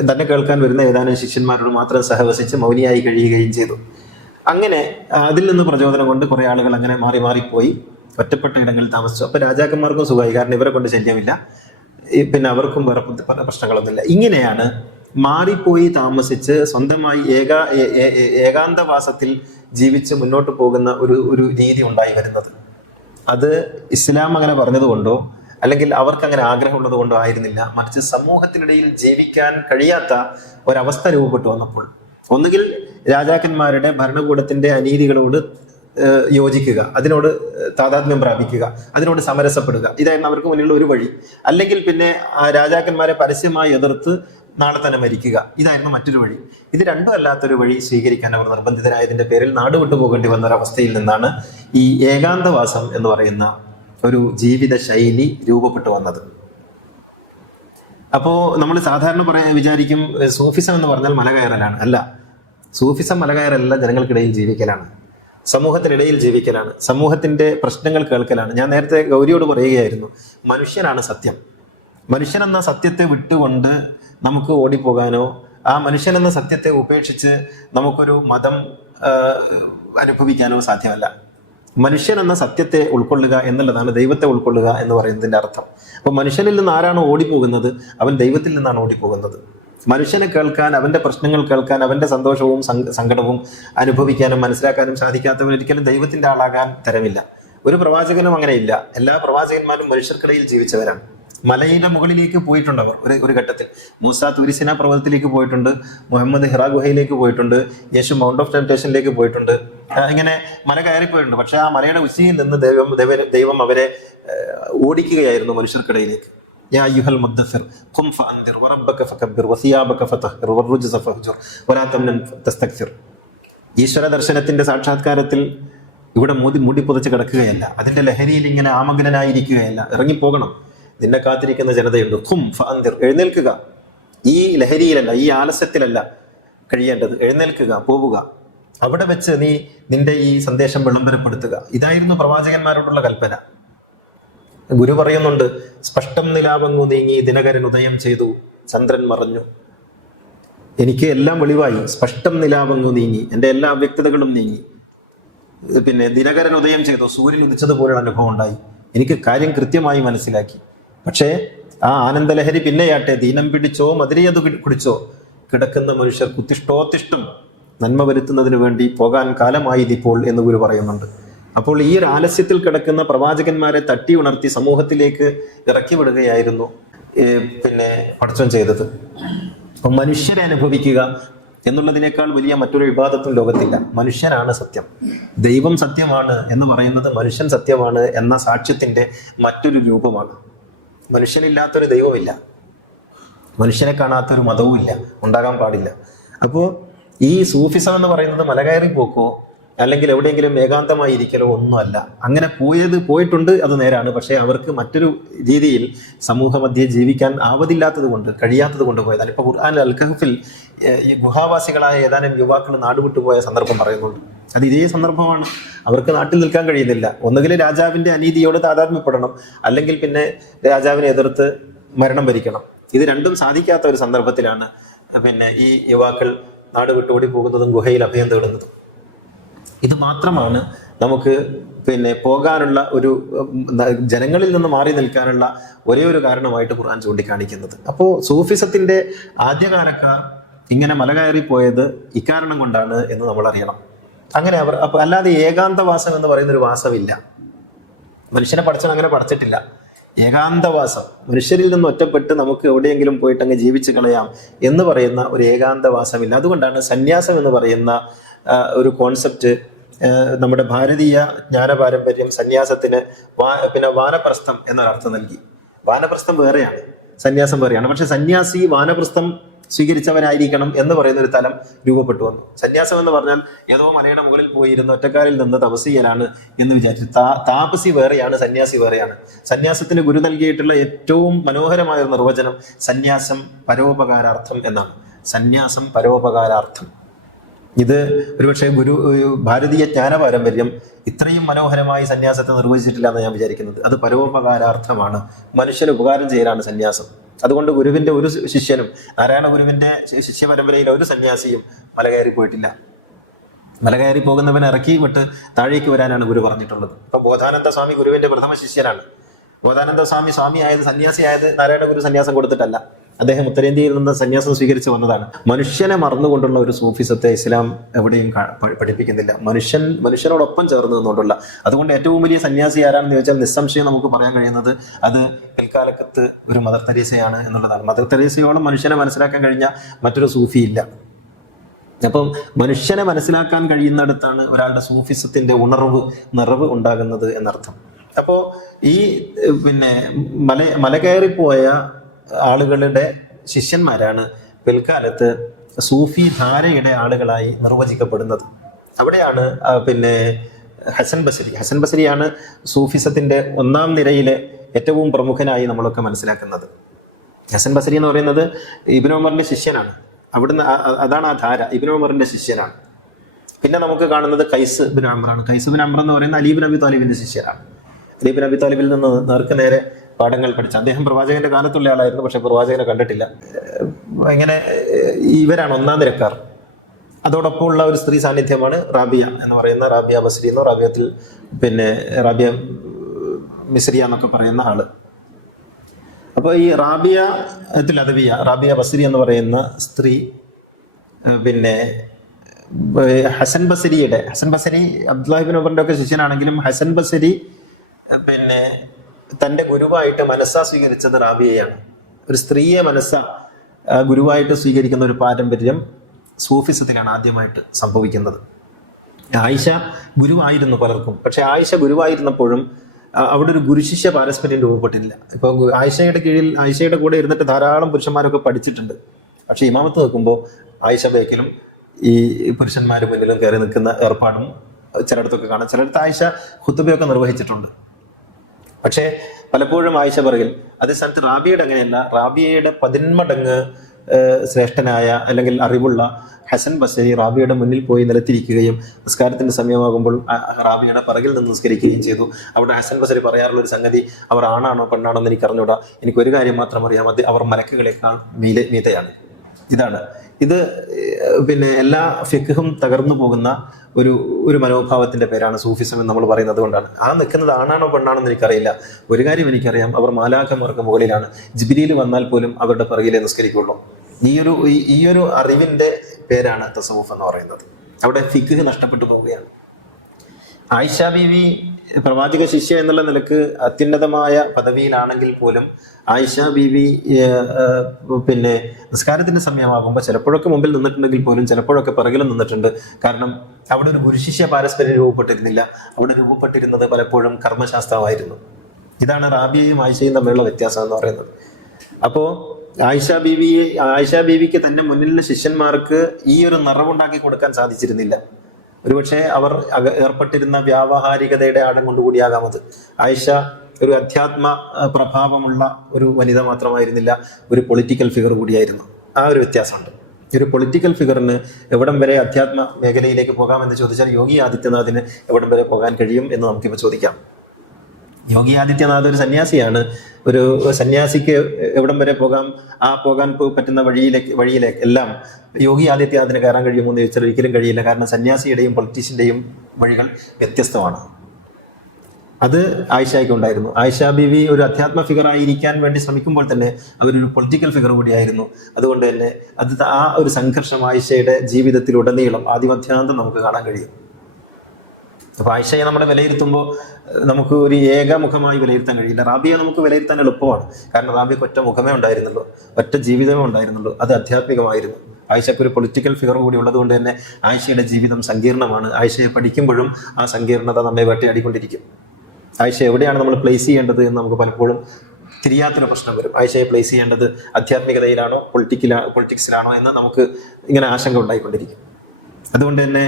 തന്നെ കേൾക്കാൻ വരുന്ന ഏതാനും ശിഷ്യന്മാരോട് മാത്രം സഹവസിച്ച് മൗനിയായി കഴിയുകയും ചെയ്തു. അങ്ങനെ അതിൽ നിന്ന് പ്രചോദനം കൊണ്ട് കുറെ ആളുകൾ അങ്ങനെ മാറിപ്പോയി ഒറ്റപ്പെട്ട ഇടങ്ങളിൽ താമസിച്ചു. അപ്പൊ രാജാക്കന്മാർക്കും സുഖമായി, കാരണം ഇവരെ കൊണ്ട് ശല്യമില്ല, പിന്നെ അവർക്കും വേറെ പ്രശ്നങ്ങളൊന്നുമില്ല. ഇങ്ങനെയാണ് മാറിപ്പോയി താമസിച്ച് സ്വന്തമായി ഏകാന്തവാസത്തിൽ ജീവിച്ച് മുന്നോട്ട് പോകുന്ന ഒരു രീതി ഉണ്ടായി വരുന്നത്. അത് ഇസ്ലാം അങ്ങനെ പറഞ്ഞതുകൊണ്ടോ അല്ലെങ്കിൽ അവർക്ക് അങ്ങനെ ആഗ്രഹമുള്ളത് കൊണ്ടോ ആയിരുന്നില്ല, മറിച്ച് സമൂഹത്തിനിടയിൽ ജീവിക്കാൻ കഴിയാത്ത ഒരവസ്ഥ രൂപപ്പെട്ടു വന്നപ്പോൾ ഒന്നുകിൽ രാജാക്കന്മാരുടെ ഭരണകൂടത്തിന്റെ അനീതികളോട് യോജിക്കുക, അതിനോട് താതാത്മ്യം പ്രാപിക്കുക, അതിനോട് സമരസപ്പെടുക, ഇതായിരുന്നു അവർക്ക് മുന്നിലുള്ള ഒരു വഴി. അല്ലെങ്കിൽ പിന്നെ രാജാക്കന്മാരെ പരസ്യമായി എതിർത്ത് നാളെ തന്നെ മരിക്കുക, ഇതായിരുന്നു മറ്റൊരു വഴി. ഇത് രണ്ടും അല്ലാത്തൊരു വഴി സ്വീകരിക്കാൻ അവർ നിർബന്ധിതരായതിന്റെ പേരിൽ നാട് വിട്ടു പോകേണ്ടി വന്ന ഒരവസ്ഥയിൽ നിന്നാണ് ഈ ഏകാന്തവാസം എന്ന് പറയുന്ന ഒരു ജീവിത ശൈലി രൂപപ്പെട്ടു വന്നത്. അപ്പോ നമ്മൾ സാധാരണ വിചാരിക്കും സൂഫിസം എന്ന് പറഞ്ഞാൽ മലകയറലാണ്. അല്ല, സൂഫിസം മലകയറല്ല, ജനങ്ങൾക്കിടയിൽ ജീവിക്കലാണ്, സമൂഹത്തിനിടയിൽ ജീവിക്കലാണ്, സമൂഹത്തിന്റെ പ്രശ്നങ്ങൾ കേൾക്കലാണ്. ഞാൻ നേരത്തെ ഗൗരിയോട് പറയുകയായിരുന്നു, മനുഷ്യനാണ് സത്യം. മനുഷ്യൻ എന്ന സത്യത്തെ വിട്ടുകൊണ്ട് നമുക്ക് ഓടിപ്പോകാനോ ആ മനുഷ്യൻ എന്ന സത്യത്തെ ഉപേക്ഷിച്ച് നമുക്കൊരു മതം അനുഭവിക്കാനോ സാധ്യമല്ല. മനുഷ്യൻ എന്ന സത്യത്തെ ഉൾക്കൊള്ളുക എന്നുള്ളതാണ് ദൈവത്തെ ഉൾക്കൊള്ളുക എന്ന് പറയുന്നതിന്റെ അർത്ഥം. അപ്പൊ മനുഷ്യനിൽ നിന്ന് ആരാണോ ഓടിപ്പോകുന്നത് അവൻ ദൈവത്തിൽ നിന്നാണ് ഓടിപ്പോകുന്നത്. മനുഷ്യനെ കേൾക്കാൻ, അവന്റെ പ്രശ്നങ്ങൾ കേൾക്കാൻ, അവന്റെ സന്തോഷവും സങ്കടവും അനുഭവിക്കാനും മനസ്സിലാക്കാനും സാധിക്കാത്തവൻ ഒരിക്കലും ദൈവത്തിന്റെ ആളാകാൻ തരമില്ല. ഒരു പ്രവാചകനും അങ്ങനെയില്ല. എല്ലാ പ്രവാചകന്മാരും മനുഷ്യർക്കിടയിൽ ജീവിച്ചവരാണ്. മലയുടെ മുകളിലേക്ക് പോയിട്ടുണ്ട് അവർ ഒരു ഘട്ടത്തിൽ. മൂസ തുരിസിന പർവ്വതത്തിലേക്ക് പോയിട്ടുണ്ട്, മുഹമ്മദ് ഹിറ ഗുഹയിലേക്ക് പോയിട്ടുണ്ട്, യേശു മൗണ്ട് ഓഫ് ടെംപ്റ്റേഷനിലേക്ക് പോയിട്ടുണ്ട്. ഇങ്ങനെ മല കയറിപ്പോയിട്ടുണ്ട്. പക്ഷെ ആ മലയുടെ ഉച്ചിയിൽ നിന്ന് ദൈവം അവരെ ഓടിക്കുകയായിരുന്നു മനുഷ്യർക്കിടയിലേക്ക്. യാ അയ്യുഹൽ മുദ്ദസ്സിർ ഖും ഫഅൻദിർ വറബ്ബക ഫകബ്ബിർ വസിയാബക ഫതഹ്ഹിർ വറുജ്സ ഫഹ്ജുർ വലാ തംനൻ തസ്തക്സിർ. ഈശ്വര ദർശനത്തിന്റെ സാക്ഷാത്കാരത്തിൽ ഇവിടെ മൂടി പുതച്ച് കിടക്കുകയല്ല, അതിന്റെ ലഹരിയിൽ ഇങ്ങനെ ആമഗ്നനായിരിക്കുകയല്ല. ഇറങ്ങിപ്പോകണം, നിന്നെ കാത്തിരിക്കുന്ന ജനതയുണ്ട്. ഖും ഫഅൻദിർ, എഴുന്നേൽക്കുക. ഈ ലഹരിയിലല്ല, ഈ ആലസ്യത്തിലല്ല കഴിയേണ്ടത്. എഴുന്നേൽക്കുക, പോവുക. അവിടെ വെച്ച് നീ നിന്റെ ഈ സന്ദേശം വിളംബരപ്പെടുത്തുക. ഇതായിരുന്നു പ്രവാചകന്മാരോടുള്ള കൽപ്പന. ഗുരു പറയുന്നുണ്ട്, സ്പഷ്ടം നിലാവങ്ങു നീങ്ങി ദിനകരൻ ഉദയം ചെയ്തു, ചന്ദ്രൻ മറഞ്ഞു. എനിക്ക് എല്ലാം വെളിവായി. സ്പഷ്ടം നിലാവങ്ങു നീങ്ങി, എൻ്റെ എല്ലാ അവ്യക്തതകളും നീങ്ങി. പിന്നെ ദിനകരൻ ഉദയം ചെയ്തു, സൂര്യൻ ഉദിച്ചതുപോലുള്ള അനുഭവം ഉണ്ടായി. എനിക്ക് കാര്യം കൃത്യമായി മനസ്സിലാക്കി. പക്ഷേ ആ ആനന്ദലഹരി പിന്നെയാട്ടെ, ദീനം പിടിച്ചോ മധുരയത് കുടിച്ചോ, കിടക്കുന്ന മനുഷ്യർ കുത്തിഷ്ടോത്തിഷ്ടം നന്മ വരുത്തുന്നതിന് വേണ്ടി പോകാൻ കാലമായി ഇതിപ്പോൾ എന്ന് ഗുരു പറയുന്നുണ്ട്. അപ്പോൾ ഈ ഒരു ആലസ്യത്തിൽ കിടക്കുന്ന പ്രവാചകന്മാരെ തട്ടി ഉണർത്തി സമൂഹത്തിലേക്ക് ഇറക്കി വിടുകയായിരുന്നു പിന്നെ പടച്ചോൻ ചെയ്തത്. അപ്പൊ മനുഷ്യരെ അനുഭവിക്കുക എന്നുള്ളതിനേക്കാൾ വലിയ മറ്റൊരു വിവാദത്തും ലോകത്തില്ല. മനുഷ്യനാണ് സത്യം, ദൈവം സത്യമാണ് എന്ന് പറയുന്നത് മനുഷ്യൻ സത്യമാണ് എന്ന സാക്ഷ്യത്തിന്റെ മറ്റൊരു രൂപമാണ്. മനുഷ്യനില്ലാത്തൊരു ദൈവമില്ല, മനുഷ്യനെ കാണാത്തൊരു മതവും ഇല്ല, ഉണ്ടാകാൻ പാടില്ല. അപ്പോൾ ഈ സൂഫിസം എന്ന് പറയുന്നത് മലകയറി പോക്കോ അല്ലെങ്കിൽ എവിടെയെങ്കിലും ഏകാന്തമായി ഇരിക്കലോ ഒന്നുമല്ല. അങ്ങനെ പോയിട്ടുണ്ട്, അത് നേരാണ്. പക്ഷേ അവർക്ക് മറ്റൊരു രീതിയിൽ സമൂഹമധ്യേ ജീവിക്കാൻ ആവതില്ലാത്തത് കൊണ്ട്, കഴിയാത്തത് കൊണ്ട് പോയതാണ്. ഇപ്പൊ ഖുർആൻ അൽ കഹ്ഫിൽ ഈ ഗുഹാവാസികളായ ഏതാനും യുവാക്കൾ നാടുവിട്ടുപോയ സന്ദർഭം പറയുന്നുണ്ട്. അത് ഇതേ സന്ദർഭമാണ്. അവർക്ക് നാട്ടിൽ നിൽക്കാൻ കഴിയുന്നില്ല. ഒന്നുകിൽ രാജാവിന്റെ അനീതിയോട് താതാത്മ്യപ്പെടണം, അല്ലെങ്കിൽ പിന്നെ രാജാവിനെ എതിർത്ത് മരണം വരിക്കണം. ഇത് രണ്ടും സാധിക്കാത്ത ഒരു സന്ദർഭത്തിലാണ് പിന്നെ ഈ യുവാക്കൾ നാട് വിട്ടോടി പോകുന്നതും ഗുഹയിൽ അഭയം തേടുന്നതും. ഇത് മാത്രമാണ് നമുക്ക് പിന്നെ പോകാനുള്ള ഒരു ജനങ്ങളിൽ നിന്ന് മാറി നിൽക്കാനുള്ള ഒരേ ഒരു കാരണമായിട്ട് ഖുർആൻ ചൂണ്ടിക്കാണിക്കുന്നത്. അപ്പോൾ സൂഫിസത്തിന്റെ ആദ്യകാലക്കാർ ഇങ്ങനെ മല കയറിപ്പോയത് ഇക്കാരണം കൊണ്ടാണ് എന്ന് നമ്മൾ അറിയണം. അങ്ങനെ അവർ അപ്പൊ അല്ലാതെ ഏകാന്തവാസം എന്ന് പറയുന്ന ഒരു വാസമില്ല. മനുഷ്യനെ പഠിച്ചാൽ അങ്ങനെ പഠിച്ചിട്ടില്ല. ഏകാന്തവാസം, മനുഷ്യരിൽ നിന്ന് ഒറ്റപ്പെട്ട് നമുക്ക് എവിടെയെങ്കിലും പോയിട്ട് അങ്ങ് ജീവിച്ചു കളയാം എന്ന് പറയുന്ന ഒരു ഏകാന്തവാസമില്ല. അതുകൊണ്ടാണ് സന്യാസം എന്ന് പറയുന്ന ഒരു കോൺസെപ്റ്റ് നമ്മുടെ ഭാരതീയ ജ്ഞാന പാരമ്പര്യം സന്യാസത്തിന് പിന്നെ വാനപ്രസ്ഥം എന്നൊരർത്ഥം നൽകി. വാനപ്രസ്ഥം വേറെയാണ്, സന്യാസം വേറെയാണ്. പക്ഷെ സന്യാസി വാനപ്രസ്ഥം സ്വീകരിച്ചവനായിരിക്കണം എന്ന് പറയുന്ന ഒരു തലം രൂപപ്പെട്ടു വന്നു. സന്യാസം എന്ന് പറഞ്ഞാൽ ഏതോ മലയുടെ മുകളിൽ പോയിരുന്ന ഒറ്റക്കാലിൽ നിന്ന് തപസ് ചെയ്യലാണ് എന്ന് വിചാരിച്ചു. താപസി വേറെയാണ്, സന്യാസി വേറെയാണ്. സന്യാസത്തിന് ഗുരു നൽകിയിട്ടുള്ള ഏറ്റവും മനോഹരമായ ഒരു നിർവചനം സന്യാസം പരോപകാരാർത്ഥം എന്നാണ്. സന്യാസം പരോപകാരാർത്ഥം. ഇത് ഒരുപക്ഷെ ഭാരതീയ ജ്ഞാന പാരമ്പര്യം ഇത്രയും മനോഹരമായി സന്യാസത്തെ നിർവചിച്ചിട്ടില്ല എന്ന് ഞാൻ വിചാരിക്കുന്നത്. അത് പരോപകാരാർത്ഥമാണ്, മനുഷ്യന് ഉപകാരം ചെയ്യലാണ് സന്യാസം. അതുകൊണ്ട് ഗുരുവിന്റെ ഒരു ശിഷ്യനും, നാരായണ ഗുരുവിന്റെ ശിഷ്യ പരമ്പരയിലെ ഒരു സന്യാസിയും മല കയറി പോയിട്ടില്ല. മല കയറി പോകുന്നവൻ ഇറക്കി വിട്ട് താഴേക്ക് വരാനാണ് ഗുരു പറഞ്ഞിട്ടുള്ളത്. ഇപ്പൊ ബോധാനന്ദ സ്വാമി ഗുരുവിന്റെ പ്രഥമ ശിഷ്യനാണ്. ബോധാനന്ദ സ്വാമി ആയത്, സന്യാസി ആയത് നാരായണ ഗുരു സന്യാസം കൊടുത്തിട്ടല്ല. അദ്ദേഹം ഉത്തരേന്ത്യയിൽ നിന്ന് സന്യാസം സ്വീകരിച്ച് വന്നതാണ്. മനുഷ്യനെ മറന്നുകൊണ്ടുള്ള ഒരു സൂഫിസത്തെ ഇസ്ലാം എവിടെയും പഠിപ്പിക്കുന്നില്ല. മനുഷ്യനോടൊപ്പം ചേർന്ന് നിന്നുകൊണ്ടുള്ള. അതുകൊണ്ട് ഏറ്റവും വലിയ സന്യാസി ആരാണെന്ന് ചോദിച്ചാൽ നിസ്സംശയം നമുക്ക് പറയാൻ കഴിയുന്നത് അത് പിൽക്കാലത്ത് ഒരു മദർ തെരേസയാണ് എന്നുള്ളതാണ്. മദർ തെരേസയോളം മനുഷ്യനെ മനസ്സിലാക്കാൻ കഴിഞ്ഞ മറ്റൊരു സൂഫി ഇല്ല. അപ്പം മനുഷ്യനെ മനസ്സിലാക്കാൻ കഴിയുന്നിടത്താണ് ഒരാളുടെ സൂഫിസത്തിന്റെ നിറവ് ഉണ്ടാകുന്നത് എന്നർത്ഥം. അപ്പോ ഈ പിന്നെ മല കയറിപ്പോയ ആളുകളുടെ ശിഷ്യന്മാരാണ് പിൽക്കാലത്ത് സൂഫി ധാരയുടെ ആളുകളായി നിർവചിക്കപ്പെടുന്നത്. അവിടെയാണ് പിന്നെ ഹസൻ ബസരിയാണ് സൂഫിസത്തിന്റെ ഒന്നാം നിരയിലെ ഏറ്റവും പ്രമുഖനായി നമ്മളൊക്കെ മനസ്സിലാക്കുന്നത്. ഹസൻ ബസരി എന്ന് പറയുന്നത് ഇബ്നു ഉമറിന്റെ ശിഷ്യനാണ്. അവിടുന്ന് അതാണ് ആ ധാര, ഇബ്നു ഉമറിന്റെ ശിഷ്യനാണ്. പിന്നെ നമുക്ക് കാണുന്നത് ഖൈസ് ബിൻ അംറാണ്. ഖൈസ് ബിൻ അംർ എന്ന് പറയുന്ന അലി ബിൻ അബി താലിബിന്റെ ശിഷ്യനാണ്. അലി ബിൻ അബി താലിബിൽ നിന്ന് നേർക്ക് നേരെ പാഠങ്ങൾ പഠിച്ച അദ്ദേഹം പ്രവാചകന്റെ കാലത്തുള്ള ആളായിരുന്നു. പക്ഷെ പ്രവാചകനെ കണ്ടിട്ടില്ല. ഇങ്ങനെ ഇവരാണ് ഒന്നാം നിരക്കാർ. അതോടൊപ്പം ഉള്ള ഒരു സ്ത്രീ സാന്നിധ്യമാണ് റാബിയ എന്ന് പറയുന്ന, റാബിയ ബസ്രി എന്നോ റാബിയത്തിൽ പിന്നെ റാബിയ മിസ്രിയ എന്നൊക്കെ പറയുന്ന ആള്. അപ്പോൾ ഈ റാബിയ ബസ്രി എന്ന് പറയുന്ന സ്ത്രീ പിന്നെ ഹസൻ ബസരി അബ്ദുല്ലാഹിബിൻ ഉമറിന്റെ ഒക്കെ ശിഷ്യനാണെങ്കിലും ഹസൻ ബസരി പിന്നെ തൻ്റെ ഗുരുവായിട്ട് മനസ്സാ സ്വീകരിച്ചത് റാബിയയാണ്. ഒരു സ്ത്രീയെ ഗുരുവായിട്ട് സ്വീകരിക്കുന്ന ഒരു പാരമ്പര്യം സൂഫിസത്തിലാണ് ആദ്യമായിട്ട് സംഭവിക്കുന്നത്. ആയിഷ ഗുരുവായിരുന്നു പലർക്കും. പക്ഷെ ആയിഷ ഗുരുവായിരുന്നപ്പോഴും അവിടെ ഒരു ഗുരുശിഷ്യ പാരസ്പര്യം രൂപപ്പെട്ടില്ല. ഇപ്പോൾ ആയിഷയുടെ കൂടെ ഇരുന്നിട്ട് ധാരാളം പുരുഷന്മാരൊക്കെ പഠിച്ചിട്ടുണ്ട്. പക്ഷെ ഇമാമത്ത് നിൽക്കുമ്പോൾ ആയിഷ ബേക്കിലും ഈ പുരുഷന്മാർ മുന്നിലും കയറി നിൽക്കുന്ന ഏർപ്പാടും ചിലയിടത്തൊക്കെ കാണാം. ചിലയിടത്ത് ആയിഷ ഖുത്ബയൊക്കെ നിർവഹിച്ചിട്ടുണ്ട്. പക്ഷേ പലപ്പോഴും ആയിഷ പറയിൽ അതേ സ്ഥാനത്ത് റാബിയയുടെ അങ്ങനെയല്ല. റാബിയയുടെ 10 മടങ്ങ് ശ്രേഷ്ഠനായ അല്ലെങ്കിൽ അറിവുള്ള ഹസൻ ബസരി റാബിയയുടെ മുന്നിൽ പോയി നിലത്തിരിക്കുകയും നിസ്കാരത്തിന്റെ സമയമാകുമ്പോൾ റാബിയയുടെ പിറകിൽ നിന്ന് നിസ്കരിക്കുകയും ചെയ്തു. അവിടെ ഹസൻ ബസരി പറയാറുള്ള ഒരു സംഗതി, അവർ ആണാണോ പെണ്ണാണോ എന്ന് എനിക്ക് അറിഞ്ഞൂടാ, എനിക്കൊരു കാര്യം മാത്രം അറിയാം, അവർ മലക്കുകളെക്കാൾ മീതയാണ്. ഇത് പിന്നെ എല്ലാ ഫിഖ്ഹും തകർന്നു പോകുന്ന ഒരു മനോഭാവത്തിന്റെ പേരാണ് സൂഫിസം എന്ന് നമ്മൾ പറയുന്നത്. കൊണ്ടാണ് ആ നിൽക്കുന്നത് ആണാണോ പെണ്ണാണോ എന്ന് എനിക്കറിയില്ല. ഒരു കാര്യം എനിക്കറിയാം, അവർ മാലാഖമാർക്ക് മുകളിലാണ്. ജിബ്രീൽ വന്നാൽ പോലും അവരുടെ പിറകിലേ നിസ്കരിക്കുള്ളൂ. ഈ ഒരു അറിവിന്റെ പേരാണ് തസവുഫ് എന്ന് പറയുന്നത്. അവിടെ ഫിഖ്ഹ് നഷ്ടപ്പെട്ടു പോവുകയാണ്. ആയിഷ ബീവി പ്രവാചക ശിഷ്യ എന്നുള്ള നിലക്ക് അത്യുന്നതമായ പദവിയിലാണെങ്കിൽ പോലും ആയിഷ ബീവി പിന്നെ നിസ്കാരത്തിന്റെ സമയമാകുമ്പോൾ ചിലപ്പോഴൊക്കെ മുമ്പിൽ നിന്നിട്ടുണ്ടെങ്കിൽ പോലും ചിലപ്പോഴൊക്കെ പിറകിലും നിന്നിട്ടുണ്ട്. കാരണം അവിടെ ഒരു ഗുരുശിഷ്യ പാരസ്പര്യം രൂപപ്പെട്ടിരുന്നില്ല. അവിടെ രൂപപ്പെട്ടിരുന്നത് പലപ്പോഴും കർമ്മശാസ്ത്രമായിരുന്നു. ഇതാണ് റാബിയയും ആയിഷയും തമ്മിലുള്ള വ്യത്യാസം എന്ന് പറയുന്നത്. അപ്പോ ആയിഷ ബീവിക്ക് തന്നെ മുന്നിലുള്ള ശിഷ്യന്മാർക്ക് ഈ ഒരു നിറവുണ്ടാക്കി കൊടുക്കാൻ സാധിച്ചിരുന്നില്ല. ഒരുപക്ഷെ അവർ ഏർപ്പെട്ടിരുന്ന വ്യാവഹാരികതയുടെ ആഴം കൊണ്ടുകൂടിയാകാം അത്. ആയിഷ ഒരു അധ്യാത്മ പ്രഭാവമുള്ള ഒരു വനിത മാത്രമായിരുന്നില്ല, ഒരു പൊളിറ്റിക്കൽ ഫിഗർ കൂടിയായിരുന്നു. ആ ഒരു വ്യത്യാസമുണ്ട്. ഒരു പൊളിറ്റിക്കൽ ഫിഗറിന് എവിടം വരെ അധ്യാത്മ മേഖലയിലേക്ക് പോകാമെന്ന് ചോദിച്ചാൽ യോഗി ആദിത്യനാഥിന് എവിടം വരെ പോകാൻ കഴിയും എന്ന് നമുക്കിപ്പോൾ ചോദിക്കാം. യോഗി ആദിത്യനാഥ് ഒരു സന്യാസിയാണ്. ഒരു സന്യാസിക്ക് എവിടം വരെ പോകാം, ആ പോകാൻ പറ്റുന്ന വഴിയിലേക്ക് എല്ലാം യോഗി ആദിത്യനാഥിന് കയറാൻ കഴിയുമോ എന്ന് ചോദിച്ചാൽ ഒരിക്കലും കഴിയില്ല. കാരണം സന്യാസിയുടെയും പൊളിറ്റീഷ്യന്റെയും വഴികൾ വ്യത്യസ്തമാണ്. അത് ആയിഷയ്ക്ക് ഉണ്ടായിരുന്നു. ആയിഷ ബീവി ഒരു അധ്യാത്മ ഫിഗർ ആയിരിക്കാൻ വേണ്ടി ശ്രമിക്കുമ്പോൾ തന്നെ അവരൊരു പൊളിറ്റിക്കൽ ഫിഗർ കൂടിയായിരുന്നു. അതുകൊണ്ട് തന്നെ ആ ഒരു സംഘർഷം ആയിഷയുടെ ജീവിതത്തിലുടനീളം ആദിമധ്യാന്തം നമുക്ക് കാണാൻ കഴിയും. അപ്പൊ ആയിഷയെ നമ്മൾ വിലയിരുത്തുമ്പോൾ നമുക്ക് ഒരു ഏകമുഖമായി വിലയിരുത്താൻ കഴിയില്ല. റാബിയെ നമുക്ക് വിലയിരുത്താൻ എളുപ്പമാണ്. കാരണം റാബിയക്ക് ഒറ്റ മുഖമേ ഉണ്ടായിരുന്നുള്ളൂ, ഒറ്റ ജീവിതമേ ഉണ്ടായിരുന്നുള്ളൂ. അത് ആധ്യാത്മികമായിരുന്നു. ആയിഷയ്ക്ക് ഒരു പൊളിറ്റിക്കൽ ഫിഗർ കൂടി ഉള്ളതുകൊണ്ട് തന്നെ ആയിഷയുടെ ജീവിതം സങ്കീർണമാണ്. ആയിഷയെ പഠിക്കുമ്പോഴും ആ സങ്കീർണത നമ്മെ വേട്ടയാടിക്കൊണ്ടിരിക്കും. ആയിഷ എവിടെയാണ് നമ്മൾ പ്ലേസ് ചെയ്യേണ്ടത് എന്ന് നമുക്ക് പലപ്പോഴും തിരിയാത്തൊരു പ്രശ്നം വരും. ആയിഷയെ പ്ലേസ് ചെയ്യേണ്ടത് ആധ്യാത്മികതയിലാണോ പൊളിറ്റിക്സിലാണോ എന്ന് നമുക്ക് ഇങ്ങനെ ആശങ്ക ഉണ്ടായിക്കൊണ്ടിരിക്കും. അതുകൊണ്ട് തന്നെ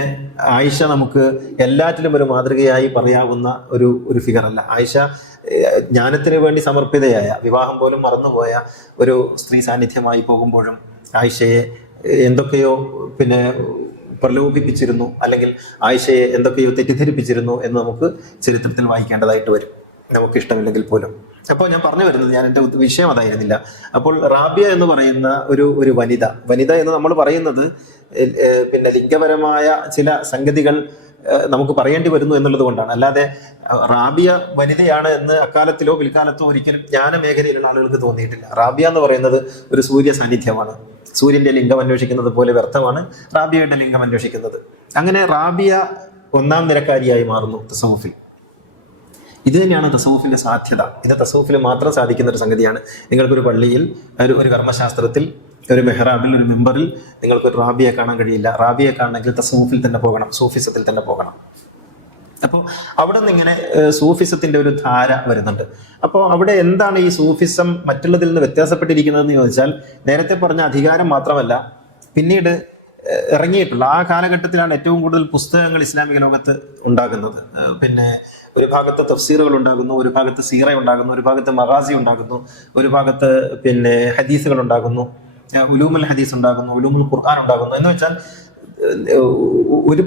ആയിഷ നമുക്ക് എല്ലാറ്റിലും ഒരു മാതൃകയായി പറയാവുന്ന ഒരു ഫിഗർ അല്ല. ആയിഷ ജ്ഞാനത്തിന് വേണ്ടി സമർപ്പിതയായ, വിവാഹം പോലും മറന്നുപോയ ഒരു സ്ത്രീ സാന്നിധ്യമായി പോകുമ്പോഴും ആയിഷയെ എന്തൊക്കെയോ പ്രലോഭിപ്പിച്ചിരുന്നു, അല്ലെങ്കിൽ ആയിഷയെ എന്തൊക്കെയോ തെറ്റിദ്ധരിപ്പിച്ചിരുന്നു എന്ന് നമുക്ക് ചരിത്രത്തിൽ വായിക്കേണ്ടതായിട്ട് വരും, നമുക്ക് ഇഷ്ടമില്ലെങ്കിൽ പോലും. അപ്പോൾ ഞാൻ പറഞ്ഞു വരുന്നത്, ഞാൻ എൻ്റെ വിഷയം അതായിരുന്നില്ല. അപ്പോൾ റാബിയ എന്ന് പറയുന്ന ഒരു വനിത എന്ന് നമ്മൾ പറയുന്നത് ലിംഗപരമായ ചില സംഗതികൾ നമുക്ക് പറയേണ്ടി വരുന്നു എന്നുള്ളത് കൊണ്ടാണ്. അല്ലാതെ റാബിയ വനിതയാണ് എന്ന് അക്കാലത്തിലോ പിൽക്കാലത്തോ ഒരിക്കലും ജ്ഞാന മേഖലയിലുള്ള ആളുകൾക്ക് തോന്നിയിട്ടില്ല. റാബിയ എന്ന് പറയുന്നത് ഒരു സൂര്യ സാന്നിധ്യമാണ്. സൂര്യന്റെ ലിംഗം അന്വേഷിക്കുന്നത് പോലെ വ്യർത്ഥമാണ് റാബിയയുടെ ലിംഗം അന്വേഷിക്കുന്നത്. അങ്ങനെ റാബിയ ഒന്നാം നിരക്കാരിയായി മാറുന്നു തസവുഫിൽ. ഇത് തന്നെയാണ് തസവുഫിന്റെ സാധ്യത. ഇത് തസവുഫിൽ മാത്രം സാധിക്കുന്ന ഒരു സംഗതിയാണ്. നിങ്ങൾക്കൊരു പള്ളിയിൽ, ഒരു കർമ്മശാസ്ത്രത്തിൽ, ഒരു മെഹ്റാബിൽ, ഒരു മെമ്പറിൽ നിങ്ങൾക്കൊരു റാബിയെ കാണാൻ കഴിയില്ല. റാബിയെ കാണണമെങ്കിൽ തസവുഫിൽ തന്നെ പോകണം, സൂഫിസത്തിൽ തന്നെ പോകണം. അപ്പോൾ അവിടെ നിന്ന് ഇങ്ങനെ സൂഫിസത്തിന്റെ ഒരു ധാര വരുന്നുണ്ട്. അപ്പോൾ അവിടെ എന്താണ് ഈ സൂഫിസം മറ്റുള്ളതിൽ നിന്ന് വ്യത്യാസപ്പെട്ടിരിക്കുന്നതെന്ന് ചോദിച്ചാൽ, നേരത്തെ പറഞ്ഞ അധികാരം മാത്രമല്ല, പിന്നീട് ഇറങ്ങിയിട്ടുള്ള ആ കാലഘട്ടത്തിലാണ് ഏറ്റവും കൂടുതൽ പുസ്തകങ്ങൾ ഇസ്ലാമിക ലോകത്ത് ഉണ്ടാകുന്നത്. ഒരു ഭാഗത്ത് തഫ്സീറുകൾ ഉണ്ടാകുന്നു, ഒരു ഭാഗത്ത് സീറ ഉണ്ടാകുന്നു, ഒരു ഭാഗത്ത് മഗാസി ഉണ്ടാകുന്നു, ഒരു ഭാഗത്ത് ഹദീസുകൾ ഉണ്ടാകുന്നു, ഉലൂമുൽ ഹദീസ് ഉണ്ടാകുന്നു, ഉലൂമുൽ ഖുർആൻ ഉണ്ടാകുന്നു. എന്ന് വെച്ചാൽ ഒരു